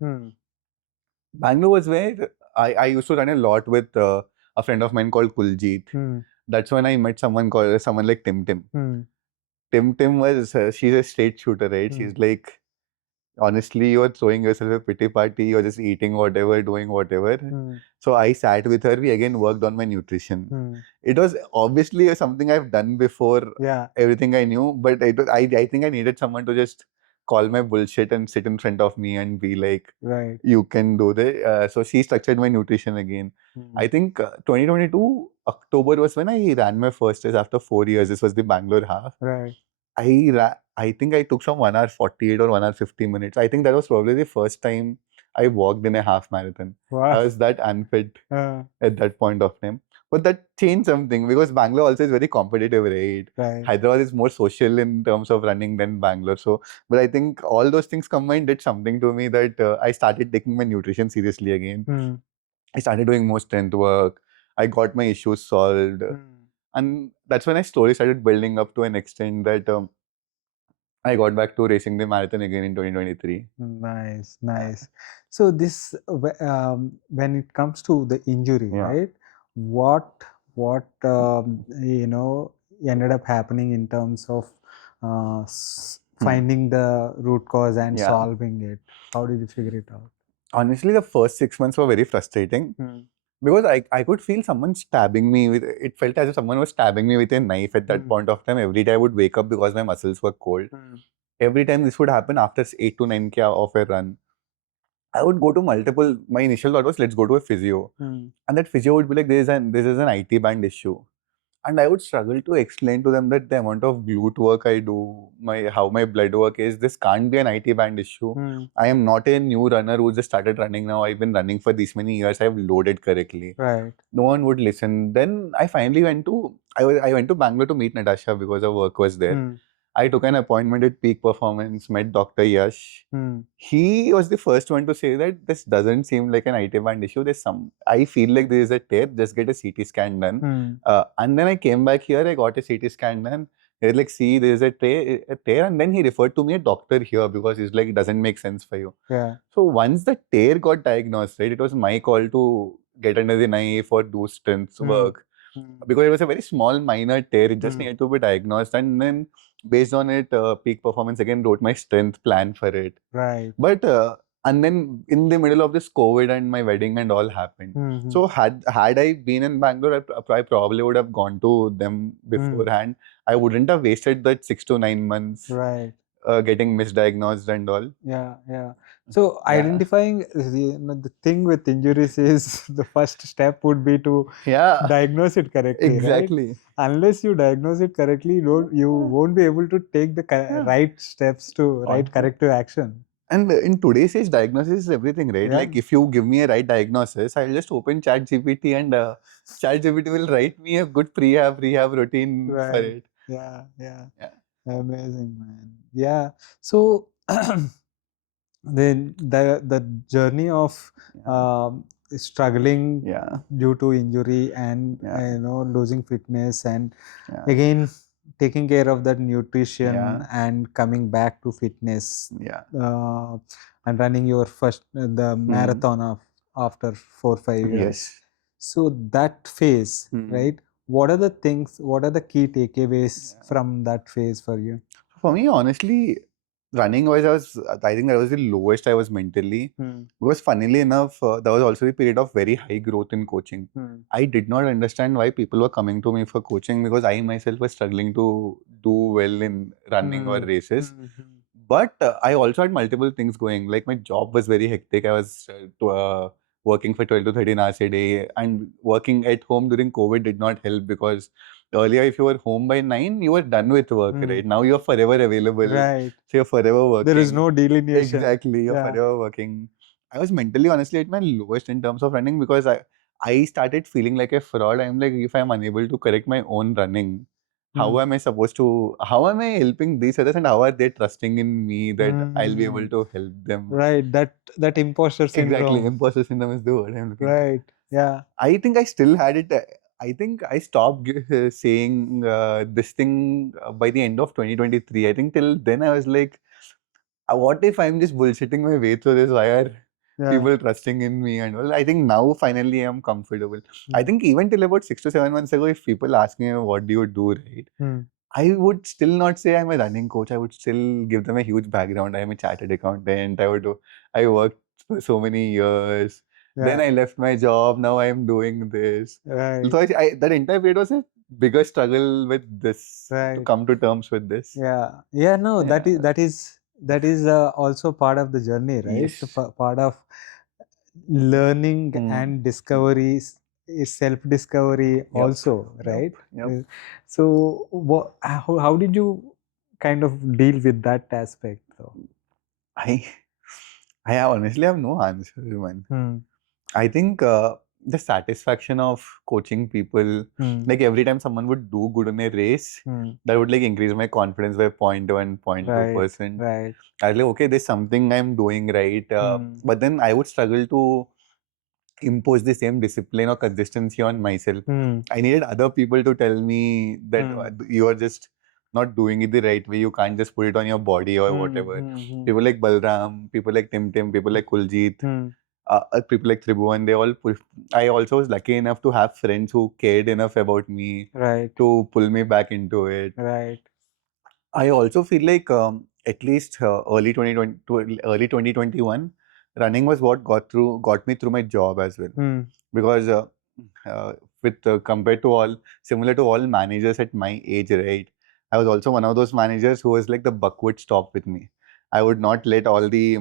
Bangalore was where I used to run a lot with a friend of mine called Kuljit. That's when I met someone like Tim. Tim was, she's a straight shooter, right? She's like, honestly, you're throwing yourself a pity party, you're just eating whatever, doing whatever. So I sat with her, we again worked on my nutrition. It was obviously something I've done before, everything I knew, but I think I needed someone to just call my bullshit and sit in front of me and be like, you can do this. So she structured my nutrition again. I think 2022 October was when I ran my first race after 4 years. This was the Bangalore half. I think I took some 1 hour 48 or 1 hour 50 minutes. I think that was probably the first time I walked in a half marathon. Wow. I was that unfit at that point of time. But that changed something because Bangalore also is very competitive, right? Hyderabad is more social in terms of running than Bangalore. So, but I think all those things combined did something to me that I started taking my nutrition seriously again. I started doing more strength work. I got my issues solved. And that's when I slowly started building up to an extent that I got back to racing the marathon again in 2023. Nice. So this, when it comes to the injury, right? What ended up happening in terms of finding the root cause and solving it? How did you figure it out? Honestly, the first 6 months were very frustrating. Because I could feel someone stabbing me with, it felt as if someone was stabbing me with a knife at that point of time. Every day I would wake up because my muscles were cold. Every time this would happen after 8 to 9 k of a run, I would go to multiple, my initial thought was, let's go to a physio. And that physio would be like, this is an IT band issue. And I would struggle to explain to them that the amount of glute work I do, how my blood work is, this can't be an IT band issue. I am not a new runner who just started running now. I've been running for these many years. I've loaded correctly. No one would listen. Then I finally went to Bangalore to meet Natasha because her work was there. I took an appointment at Peak Performance, met Dr. Yash. He was the first one to say that this doesn't seem like an IT band issue. I feel like there is a tear, just get a CT scan done. And then I came back here, I got a CT scan done. He's like, see, there is a tear. And then he referred to me a doctor here because he's like, it doesn't make sense for you. So once the tear got diagnosed, right, it was my call to get under the knife or do strength work. Because it was a very small minor tear, it just needed to be diagnosed, and then based on it, Peak Performance again wrote my strength plan for it. But and then in the middle of this COVID and my wedding and all happened. So had I been in Bangalore, I probably would have gone to them beforehand. I wouldn't have wasted that 6 to 9 months getting misdiagnosed and all. So identifying the thing with injuries is the first step would be to diagnose it correctly. Exactly. Right? Unless you diagnose it correctly, you won't be able to take the right steps to right corrective action. And in today's age, diagnosis is everything, right? Yeah. Like if you give me a right diagnosis, I'll just open ChatGPT and ChatGPT will write me a good rehab routine for Right. it. Yeah. Yeah. Amazing, man. Yeah. So then the journey of struggling Yeah. due to injury and Yeah. losing fitness and Yeah. again taking care of that nutrition Yeah. and coming back to fitness Yeah. and running your first the marathon of after 4-5 years. Yes. So that phase, right? What are the key takeaways Yeah. from that phase for you? For me, honestly, running was, I think that was the lowest I was mentally. Because funnily enough, there was also a period of very high growth in coaching. I did not understand why people were coming to me for coaching because I myself was struggling to do well in running or races. But I also had multiple things going. Like my job was very hectic. I was working for 12 to 13 hours a day, and working at home during COVID did not help because earlier, if you were home by 9, you were done with work, right? Now you're forever available. Right. So you're forever working. There is no delineation. Exactly. You're forever working. I was mentally, honestly, at my lowest in terms of running because I started feeling like a fraud. I'm like, if I'm unable to correct my own running, how am I helping these others and how are they trusting in me that I'll be able to help them? Right. That imposter syndrome. Exactly. Imposter syndrome is the word I'm looking for. Right. Yeah. I think I still had it. I think I stopped saying this thing by the end of 2023. I think till then I was like, what if I'm just bullshitting my way through this? Why are people trusting in me and all? I think now finally I'm comfortable. I think even till about 6 to 7 months ago, if people ask me what do you do, right? I would still not say I'm a running coach. I would still give them a huge background. I'm a chartered accountant. I worked for so many years. Then I left my job. Now I'm doing this. Right. So that entire period was a bigger struggle with this to come to terms with this. Yeah. No, that is also part of the journey, right? Yes. Part of learning and discovery, self-discovery also, right? Yep. So how did you kind of deal with that aspect though? I honestly have no answer, man. I think the satisfaction of coaching people, like every time someone would do good in a race, that would like increase my confidence by 0.1, 0.2%. Right. I was like, okay, there's something I'm doing right. But then I would struggle to impose the same discipline or consistency on myself. I needed other people to tell me that you are just not doing it the right way. You can't just put it on your body or whatever. People like Balram, people like Tim, people like Kuljit, people like Tribhuvan, they all push. I also was lucky enough to have friends who cared enough about me to pull me back into it. Right. I also feel like at least early 2020 to early 2021, running was what got me through my job as well. Because with compared to similar to all managers at my age, right? I was also one of those managers who was like the buck would stop with me. I would not let all the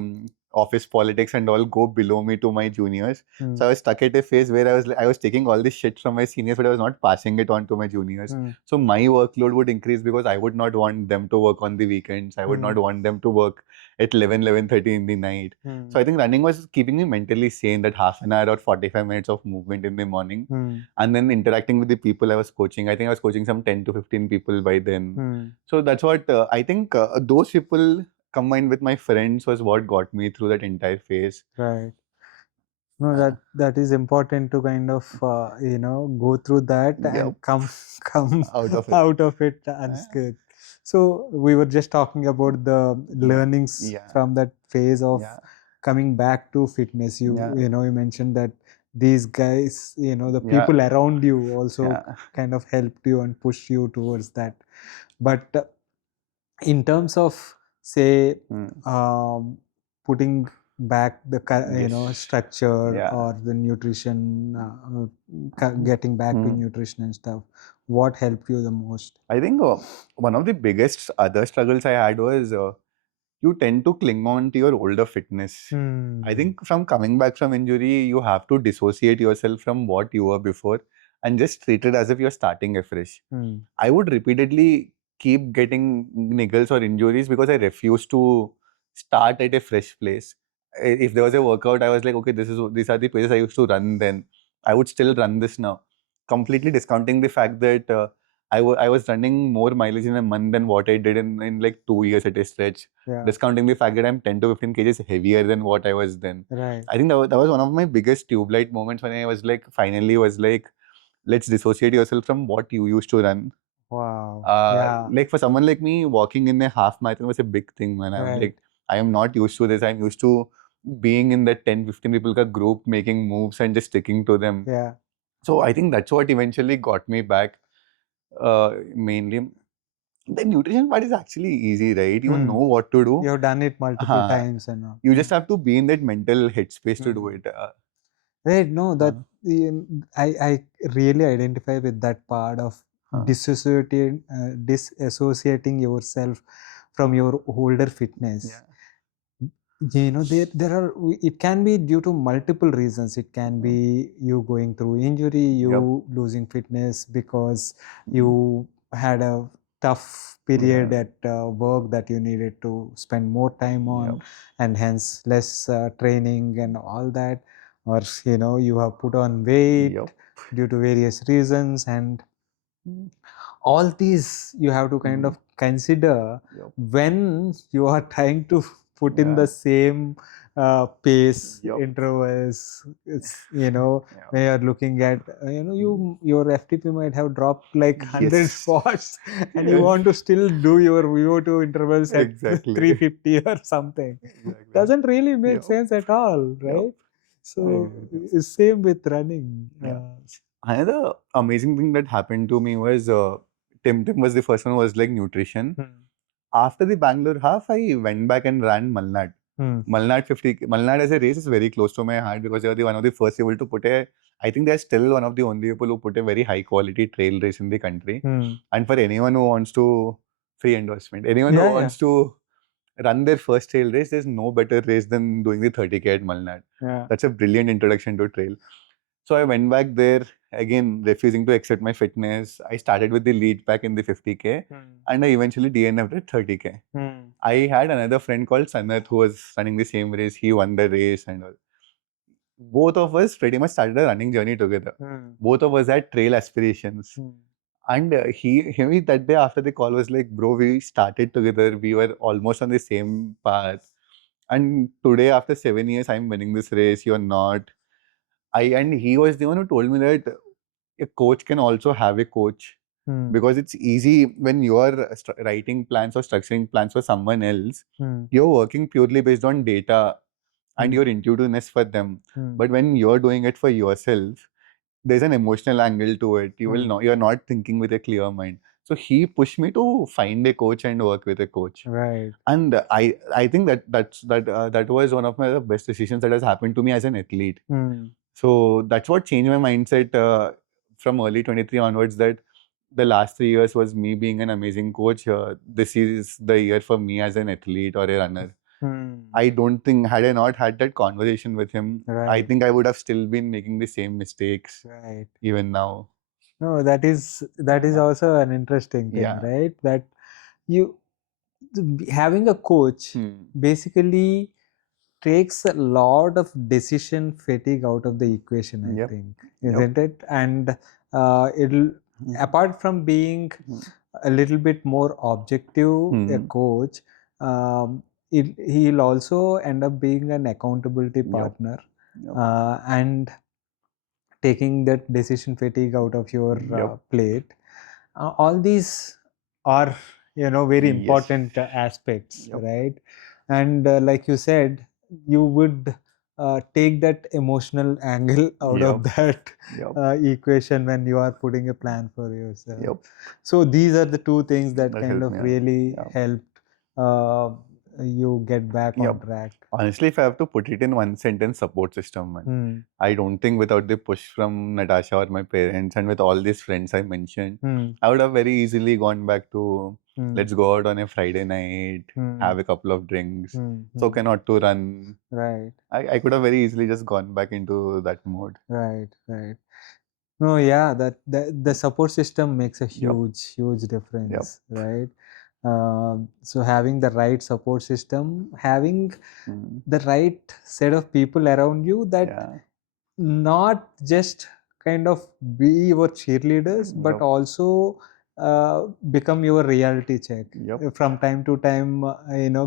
office politics and all go below me to my juniors. So I was stuck at a phase where I was taking all this shit from my seniors, but I was not passing it on to my juniors. So my workload would increase because I would not want them to work on the weekends. I would not want them to work at 11:30 in the night. So I think running was keeping me mentally sane, that half an hour or 45 minutes of movement in the morning. And then interacting with the people I was coaching. I think I was coaching some 10 to 15 people by then. So that's what I think those people combined with my friends was what got me through that entire phase. Right. No, that is important to kind of go through that and come out of it unscathed. So we were just talking about the learnings from that phase of coming back to fitness. You mentioned that these guys, the people around you also kind of helped you and pushed you towards that. But in terms of say putting back the structure or the nutrition, getting back to nutrition and stuff, what helped you the most? I think one of the biggest other struggles I had was you tend to cling on to your older fitness. I think from coming back from injury, you have to dissociate yourself from what you were before and just treat it as if you're starting afresh. I would repeatedly keep getting niggles or injuries because I refused to start at a fresh place. If there was a workout, I was like, okay, these are the places I used to run then. I would still run this now. Completely discounting the fact that I was running more mileage in a month than what I did in like 2 years at a stretch. Yeah. Discounting the fact that I'm 10 to 15 kgs heavier than what I was then. Right. I think that was one of my biggest tube light moments when I was like, finally was like, let's dissociate yourself from what you used to run. Wow. Like for someone like me, walking in a half marathon was a big thing, man. I'm Right. like, I am not used to this. I'm used to being in that 10, 15 people ka group, making moves and just sticking to them. Yeah. So I think that's what eventually got me back, mainly. The nutrition part is actually easy, right? You know what to do. You have done it multiple times and all. You just have to be in that mental headspace to do it. Right. No, that I really identify with that part of disassociating yourself from your older fitness. Yeah. You know, there are, it can be due to multiple reasons. It can be you going through injury, you losing fitness because you had a tough period at work that you needed to spend more time on, and hence less training and all that, or you know, you have put on weight due to various reasons, and all these you have to kind of consider when you are trying to put in the same pace intervals. It's, you know, when you're looking at you know, your FTP might have dropped like 100 spots and you want to still do your VO2 intervals at 350 or something. Doesn't really make sense at all, right? So it's same with running. Another amazing thing that happened to me was Tim was the first one, was like nutrition. After the Bangalore half, I went back and ran Malnad. Malnad 50. Malnad as a race is very close to my heart because they were one of the first people to put I think they're still one of the only people who put a very high quality trail race in the country. And for anyone who wants to, free endorsement, anyone who wants to run their first trail race, there's no better race than doing the 30K at Malnad. That's a brilliant introduction to trail. So I went back there, again refusing to accept my fitness. I started with the lead pack in the 50K and I eventually DNF'd at 30K. I had another friend called Sanat who was running the same race. He won the race and all. Both of us pretty much started a running journey together. Both of us had trail aspirations. And he that day after the call was like, bro, we started together. We were almost on the same path. And today, after 7 years, I'm winning this race. You're not. And he was the one who told me that a coach can also have a coach, because it's easy when you're writing plans or structuring plans for someone else. You're working purely based on data and your intuitiveness for them. But when you're doing it for yourself, there's an emotional angle to it. You're not thinking with a clear mind. So he pushed me to find a coach and work with a coach. Right. And I think that was one of my best decisions that has happened to me as an athlete. So that's what changed my mindset from early 23 onwards, that the last 3 years was me being an amazing coach. This is the year for me as an athlete or a runner. I don't think, had I not had that conversation with him, I think I would have still been making the same mistakes even now. No, that is also an interesting thing, right? That you having a coach basically takes a lot of decision fatigue out of the equation, I think, isn't it? And it'll, apart from being a little bit more objective, a coach, he'll also end up being an accountability partner, and taking that decision fatigue out of your plate. All these are, you know, very important aspects, right? And like you said, you would take that emotional angle out of that equation when you are putting a plan for yourself. So these are the two things that kind of really helped you get back on track. Honestly, if I have to put it in one sentence, support system, man. I don't think without the push from Natasha or my parents and with all these friends I mentioned, I would have very easily gone back to, let's go out on a Friday night, have a couple of drinks. It's okay not to run. Right. I could have very easily just gone back into that mode. Right. No, yeah, that the support system makes a huge difference, right? So having the right support system, having Mm. the right set of people around you that Yeah. not just kind of be your cheerleaders, but Yep. also become your reality check. Yep. From time to time,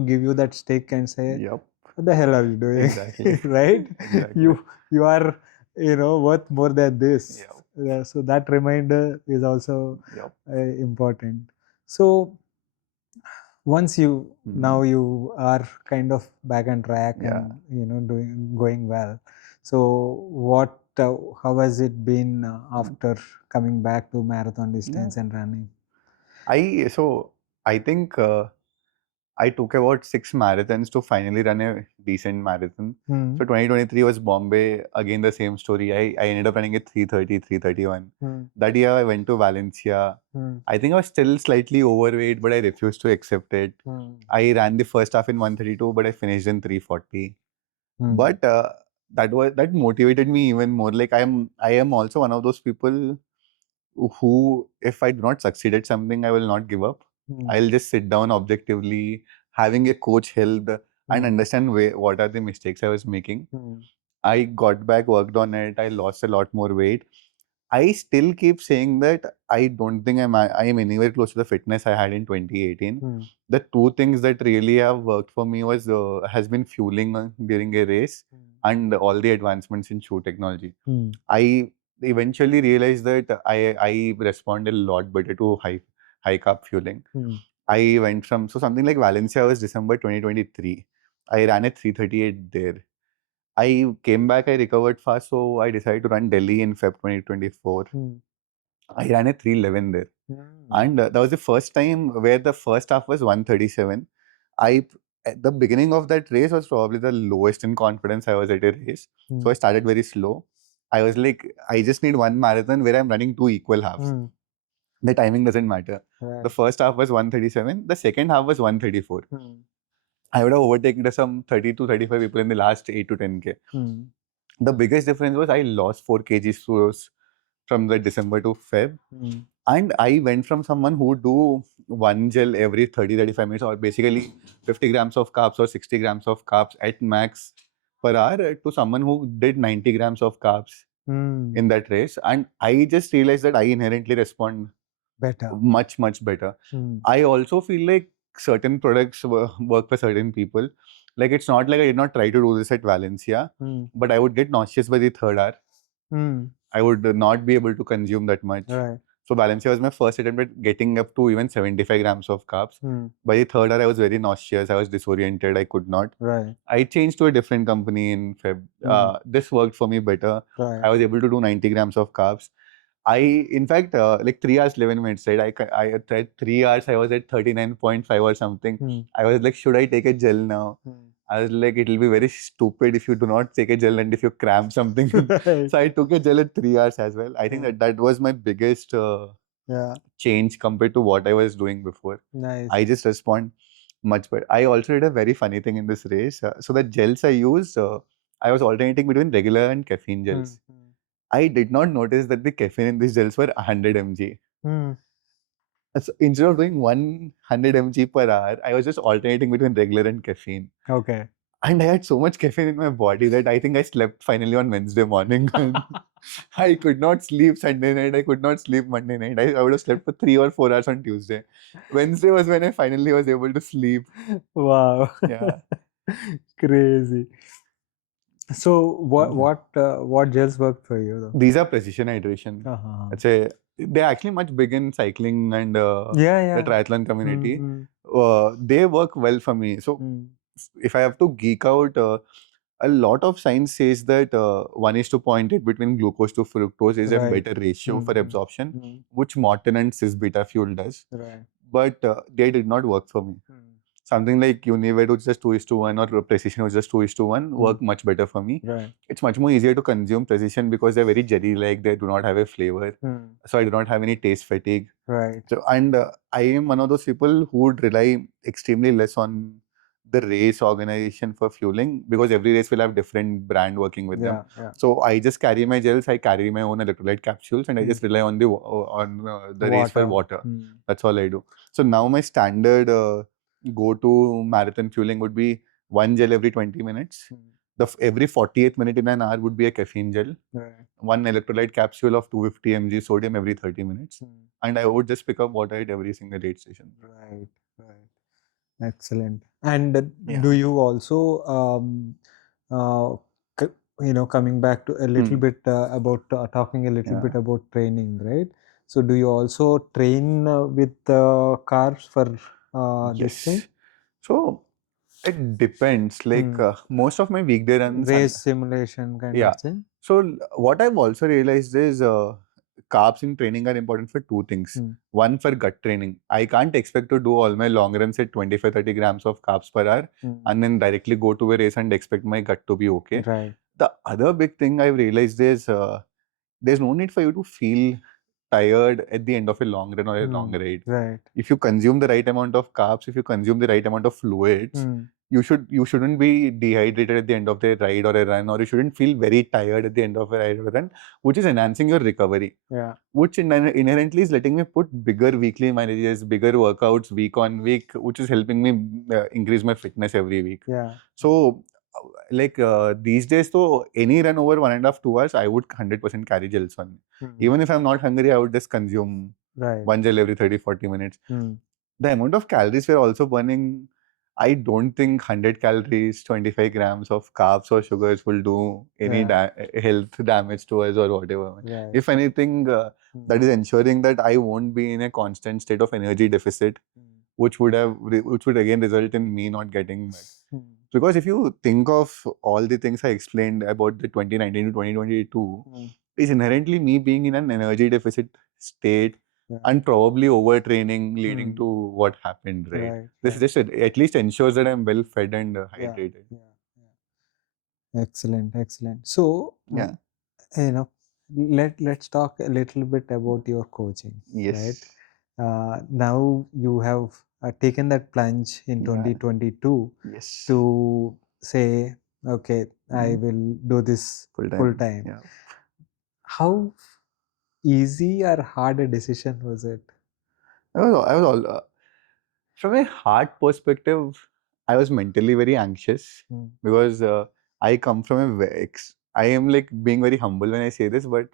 give you that stick and say, Yep. what the hell are you doing? Exactly. Right? Exactly. You are worth more than this. Yep. So that reminder is also Yep. important. So once now Mm. you are kind of back on track Yeah. and going well. So what how has it been after coming back to marathon distance and running? I think I took about 6 marathons to finally run a decent marathon. Hmm. So 2023 was Bombay. Again, the same story. I ended up running at 3:30, 3:31. Hmm. That year, I went to Valencia. Hmm. I think I was still slightly overweight, but I refused to accept it. Hmm. I ran the first half in 132, but I finished in 340. Hmm. But that motivated me even more. Like I am also one of those people who, if I do not succeed at something, I will not give up. Hmm. I'll just sit down objectively, having a coach help and understand what are the mistakes I was making. Hmm. I got back, worked on it. I lost a lot more weight. I still keep saying that I don't think I am anywhere close to the fitness I had in 2018. Hmm. The two things that really have worked for me has been fueling during a race and all the advancements in shoe technology. Hmm. I eventually realized that I respond a lot better to high carb fueling. Hmm. I went from something like Valencia was December 2023. I ran at 3:38 there. I came back, I recovered fast, so I decided to run Delhi in Feb 2024. Hmm. I ran at 3:11 there. Hmm. And that was the first time where the first half was 137. At the beginning of that race was probably the lowest in confidence I was at a race. So I started very slow. I was like, I just need one marathon where I'm running two equal halves. Hmm. The timing doesn't matter. The Right. first half was 137. The second half was 134. Hmm. I would have overtaken some 30 to 35 people in the last 8 to 10K. Hmm. The biggest difference was I lost 4 kgs from the December to Feb. Hmm. And I went from someone who would do one gel every 30-35 minutes, or basically 50 grams of carbs or 60 grams of carbs at max per hour, to someone who did 90 grams of carbs Hmm. in that race. And I just realized that I inherently respond Better. much, much better. Hmm. I also feel like certain products work for certain people. Like, it's not like I did not try to do this at Valencia, Hmm. but I would get nauseous by the third hour. Hmm. I would not be able to consume that much. Right. So Valencia was my first attempt at getting up to even 75 grams of carbs. Hmm. By the third hour, I was very nauseous. I was disoriented. I could not. Right. I changed to a different company in Feb. This worked for me better. Right. I was able to do 90 grams of carbs. In fact, like 3 hours, 11 minutes, right? I tried 3 hours. I was at 39.5 or something. Hmm. I was like, should I take a gel now? I was like, it'll be very stupid if you do not take a gel and if you cramp something. Right. So I took a gel at 3 hours as well. I think that was my biggest Yeah. change compared to what I was doing before. Nice. I just respond much better. I also did a very funny thing in this race. So the gels I used, I was alternating between regular and caffeine gels. I did not notice that the caffeine in these gels were 100 mg. Hmm. So instead of doing 100 mg per hour, I was just alternating between regular and caffeine. Okay. And I had so much caffeine in my body that I think I slept finally on Wednesday morning. I could not sleep Sunday night. I could not sleep Monday night. I would have slept for 3 or 4 hours on Tuesday. Wednesday was when I finally was able to sleep. Wow. Yeah. Crazy. So what gels work for you though? These are precision hydration. They're actually much big in cycling and Yeah. the triathlon community. Hmm. They work well for me. So if I have to geek out, a lot of science says that 1:0.8 between glucose to fructose is a Right. better ratio for absorption, Hmm. which Morton and cis beta fuel does. Right. But they did not work for me. Something like Univet, which is just 2:1, or Precision, which is just 2:1, work much better for me. Right. It's much more easier to consume Precision because they're very jelly-like. They do not have a flavor. So I do not have any taste fatigue. Right. So, and I am one of those people who would rely extremely less on the race organization for fueling, because every race will have different brand working with them. Yeah. So I just carry my gels, I carry my own electrolyte capsules, and I just rely on the race for water. That's all I do. So now my standard go-to marathon fueling would be one gel every 20 minutes. Every 48th minute in an hour would be a caffeine gel. One electrolyte capsule of 250 mg sodium every 30 minutes. And I would just pick up water at every single aid station. Right. Excellent. And do you also, coming back to a little bit about talking a little bit about training, right? So do you also train with carbs for this thing? So it depends. Like most of my weekday runs, race simulation kind of thing. So what I've also realized is carbs in training are important for two things. One, for gut training. I can't expect to do all my long runs at 25-30 grams of carbs per hour and then directly go to a race and expect my gut to be okay. Right. The other big thing I've realized is there's no need for you to feel tired at the end of a long run or a long ride. Right. If you consume the right amount of carbs, if you consume the right amount of fluids, you shouldn't be dehydrated at the end of the ride or a run, or you shouldn't feel very tired at the end of a ride or a run, which is enhancing your recovery. Which inherently is letting me put bigger weekly mileages, bigger workouts week on week, which is helping me increase my fitness every week. So like these days, so any run over 1.5 2 hours, I would 100% carry gels on me. Even if I'm not hungry, I would just consume one gel every 30-40 minutes. The amount of calories we're also burning, I don't think 100 calories, 25 grams of carbs or sugars will do any health damage to us or whatever. If anything, that is ensuring that I won't be in a constant state of energy deficit, which would again result in me not getting back. Because if you think of all the things I explained about the 2019 to 2022, is inherently me being in an energy deficit state and probably overtraining leading to what happened, right? This just at least ensures that I'm well fed and hydrated. Excellent. So, let's talk a little bit about your coaching. Yes. Right? Now you have taken that plunge in 2022 to say, okay, I will do this full time. How easy or hard a decision was it? From a heart perspective, I was mentally very anxious because I come from I am like being very humble when I say this, but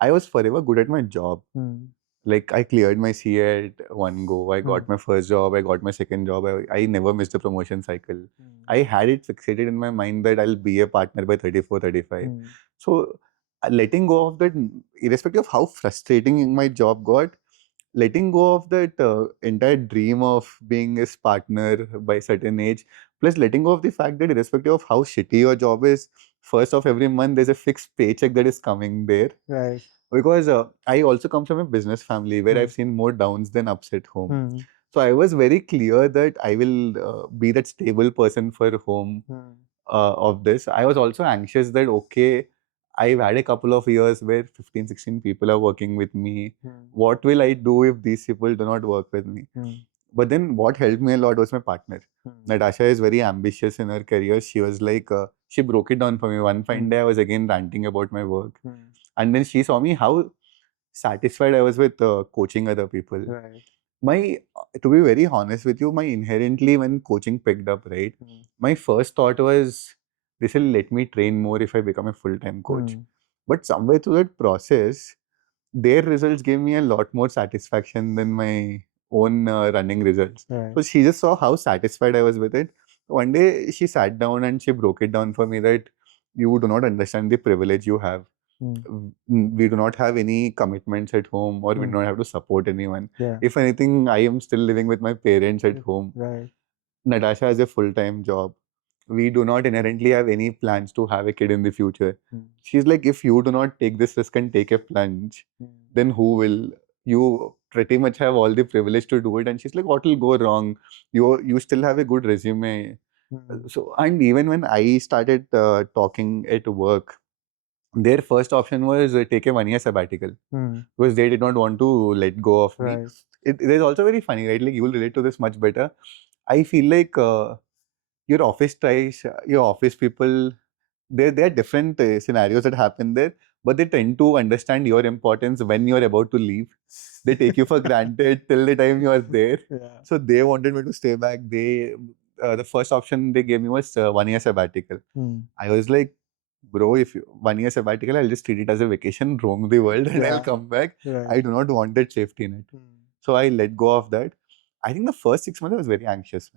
I was forever good at my job. Like I cleared my CA at one go. I got my first job. I got my second job. I never missed the promotion cycle. I had it fixated in my mind that I'll be a partner by 34, 35. So letting go of that, irrespective of how frustrating my job got, letting go of that entire dream of being his partner by certain age, plus letting go of the fact that irrespective of how shitty your job is, first of every month there's a fixed paycheck that is coming there. Right. Because I also come from a business family where I've seen more downs than ups at home. So I was very clear that I will be that stable person for home of this. I was also anxious that, okay, I've had a couple of years where 15, 16 people are working with me. What will I do if these people do not work with me? But then what helped me a lot was my partner. Natasha is very ambitious in her career. She was like, she broke it down for me. One fine day, I was again ranting about my work. And then she saw me how satisfied I was with coaching other people. To be very honest with you, my inherently when coaching picked up, right, my first thought was, this will let me train more if I become a full-time coach. But somewhere through that process, their results gave me a lot more satisfaction than my own running results. So she just saw how satisfied I was with it. One day she sat down and she broke it down for me that you do not understand the privilege you have. We do not have any commitments at home, or we do not have to support anyone. If anything, I am still living with my parents at home. Natasha has a full-time job. We do not inherently have any plans to have a kid in the future. She's like, if you do not take this risk and take a plunge, then who will? You pretty much have all the privilege to do it. And she's like, what will go wrong? You still have a good resume. So, and even when I started talking at work, their first option was take a 1-year sabbatical because they did not want to let go of me. It is also very funny, right? Like you will relate to this much better. I feel like your office people, there are different scenarios that happen there, but they tend to understand your importance when you're about to leave. They take you for granted till the time you are there. Yeah. So they wanted me to stay back. The first option they gave me was 1 year sabbatical. I was like, bro, if 1 year sabbatical, I'll just treat it as a vacation, roam the world, and I'll Yeah. come back. Right. I do not want that safety net. So I let go of that. I think the first 6 months I was very anxious.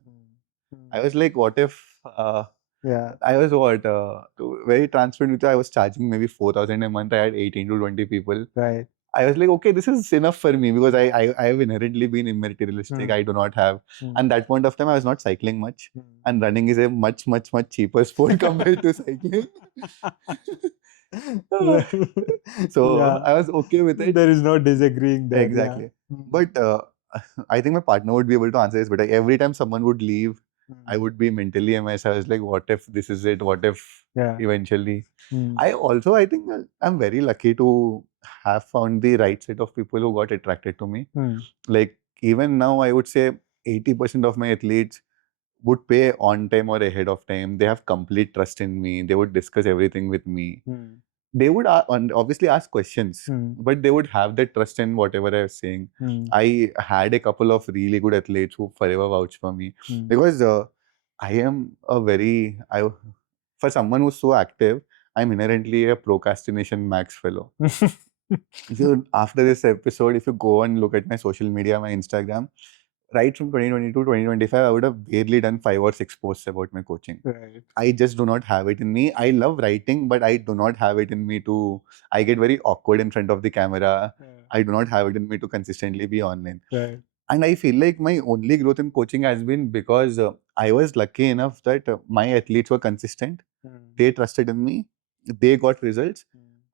I was like, what if Yeah. I was very transparent with you. I was charging maybe 4,000 a month. I had 18 to 20 people. Right. I was like, okay, this is enough for me because I have inherently been immaterialistic. I do not have. And that point of time, I was not cycling much. And running is a much, much, much cheaper sport compared to cycling. So Yeah. I was okay with it. There is no disagreeing there. Exactly. Yeah. But I think my partner would be able to answer this better. Every time someone would leave, I would be mentally MS. I was like, what if this is it? What if eventually? I think I'm very lucky to have found the right set of people who got attracted to me. Like even now, I would say 80% of my athletes would pay on time or ahead of time. They have complete trust in me. They would discuss everything with me. They would obviously ask questions, but they would have that trust in whatever I was saying. I had a couple of really good athletes who forever vouched for me because I am for someone who's so active, I'm inherently a procrastination max fellow. After this episode, if you go and look at my social media, my Instagram, right from 2022 to 2025, I would have barely done 5 or 6 posts about my coaching. Right. I just do not have it in me. I love writing, but I do not have it in me I get very awkward in front of the camera. I do not have it in me to consistently be online. Right. And I feel like my only growth in coaching has been because I was lucky enough that my athletes were consistent. They trusted in me. They got results.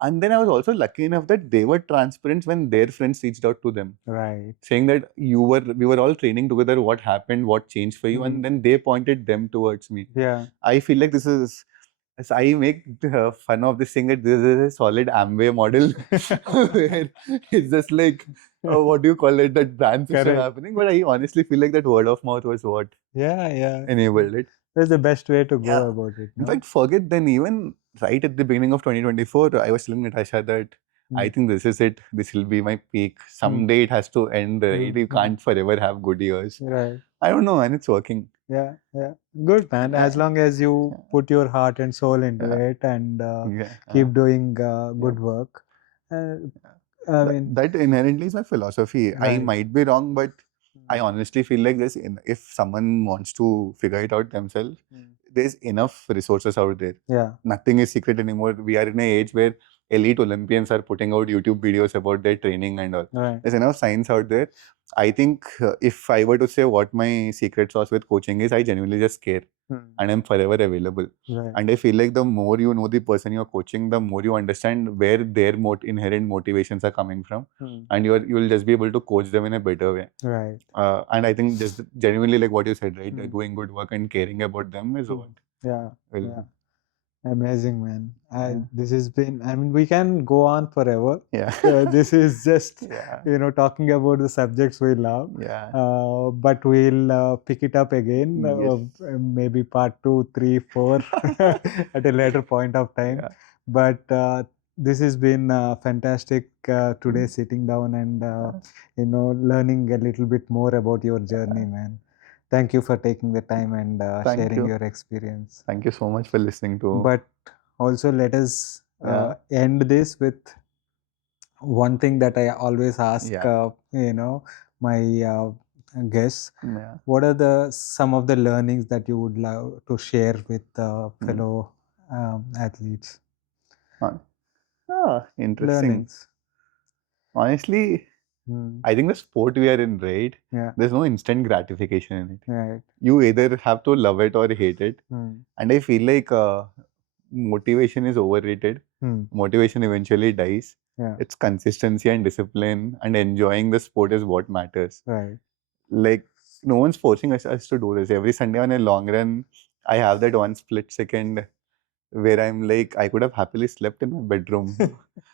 And then I was also lucky enough that they were transparent when their friends reached out to them. Right. Saying that we were all training together, what happened, what changed for you, and then they pointed them towards me. Yeah. I feel like I make fun of this thing that this is a solid Amway model where it's just like, what do you call it, that brand system happening. But I honestly feel like that word of mouth was what enabled it. That's the best way to go about it. In fact, forget then even right at the beginning of 2024, I was telling Natasha that I think this is it. This will be my peak. Someday it has to end, right? You can't forever have good years. Right. I don't know, and it's working. Yeah. Good, man. As long as you put your heart and soul into it and keep doing good work. I mean, that inherently is my philosophy. Right. I might be wrong, but I honestly feel like this. If someone wants to figure it out themselves, there's enough resources out there. Yeah. Nothing is secret anymore. We are in an age where elite Olympians are putting out YouTube videos about their training and all. Right. There's enough science out there. I think if I were to say what my secret sauce with coaching is, I genuinely just care and I'm forever available. Right. And I feel like the more you know the person you're coaching, the more you understand where their inherent motivations are coming from, and you'll just be able to coach them in a better way. Right. And I think just genuinely like what you said, right? Doing good work and caring about them is what. Yeah. Amazing, man. This has been, I mean, we can go on forever. Yeah. This is just, talking about the subjects we love. Yeah. But we'll pick it up again, maybe part 2, 3, 4 at a later point of time. Yeah. But this has been fantastic today, sitting down and, learning a little bit more about your journey, man. Thank you for taking the time and sharing your experience. Thank you so much for listening to. But also let us end this with one thing that I always ask, my guests. Yeah. What are some of the learnings that you would love to share with fellow athletes? Interesting. Learnings. Honestly, I think the sport we are in, right? Yeah. There's no instant gratification in it. Right. You either have to love it or hate it. And I feel like motivation is overrated. Motivation eventually dies. Yeah. It's consistency and discipline and enjoying the sport is what matters. Right. Like no one's forcing us to do this. Every Sunday on a long run, I have that one split second where I'm like, I could have happily slept in my bedroom.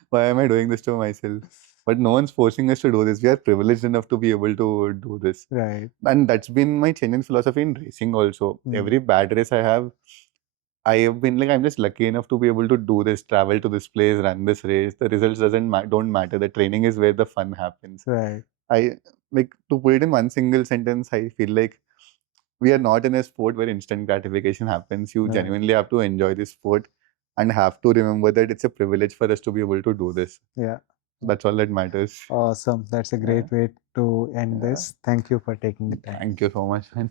Why am I doing this to myself? but no one's forcing us to do this. We are privileged enough to be able to do this. Right. And that's been my change in philosophy in racing also. Every bad race I have been like, I'm just lucky enough to be able to do this, travel to this place, run this race. The results don't matter. The training is where the fun happens. Right. I like to put it in one single sentence. I feel like we are not in a sport where instant gratification happens. You Right. genuinely have to enjoy this sport and have to remember that it's a privilege for us to be able to do this. Yeah. That's all that matters. Awesome. That's a great way to end Yeah. this. Thank you for taking the time. Thank you so much, man.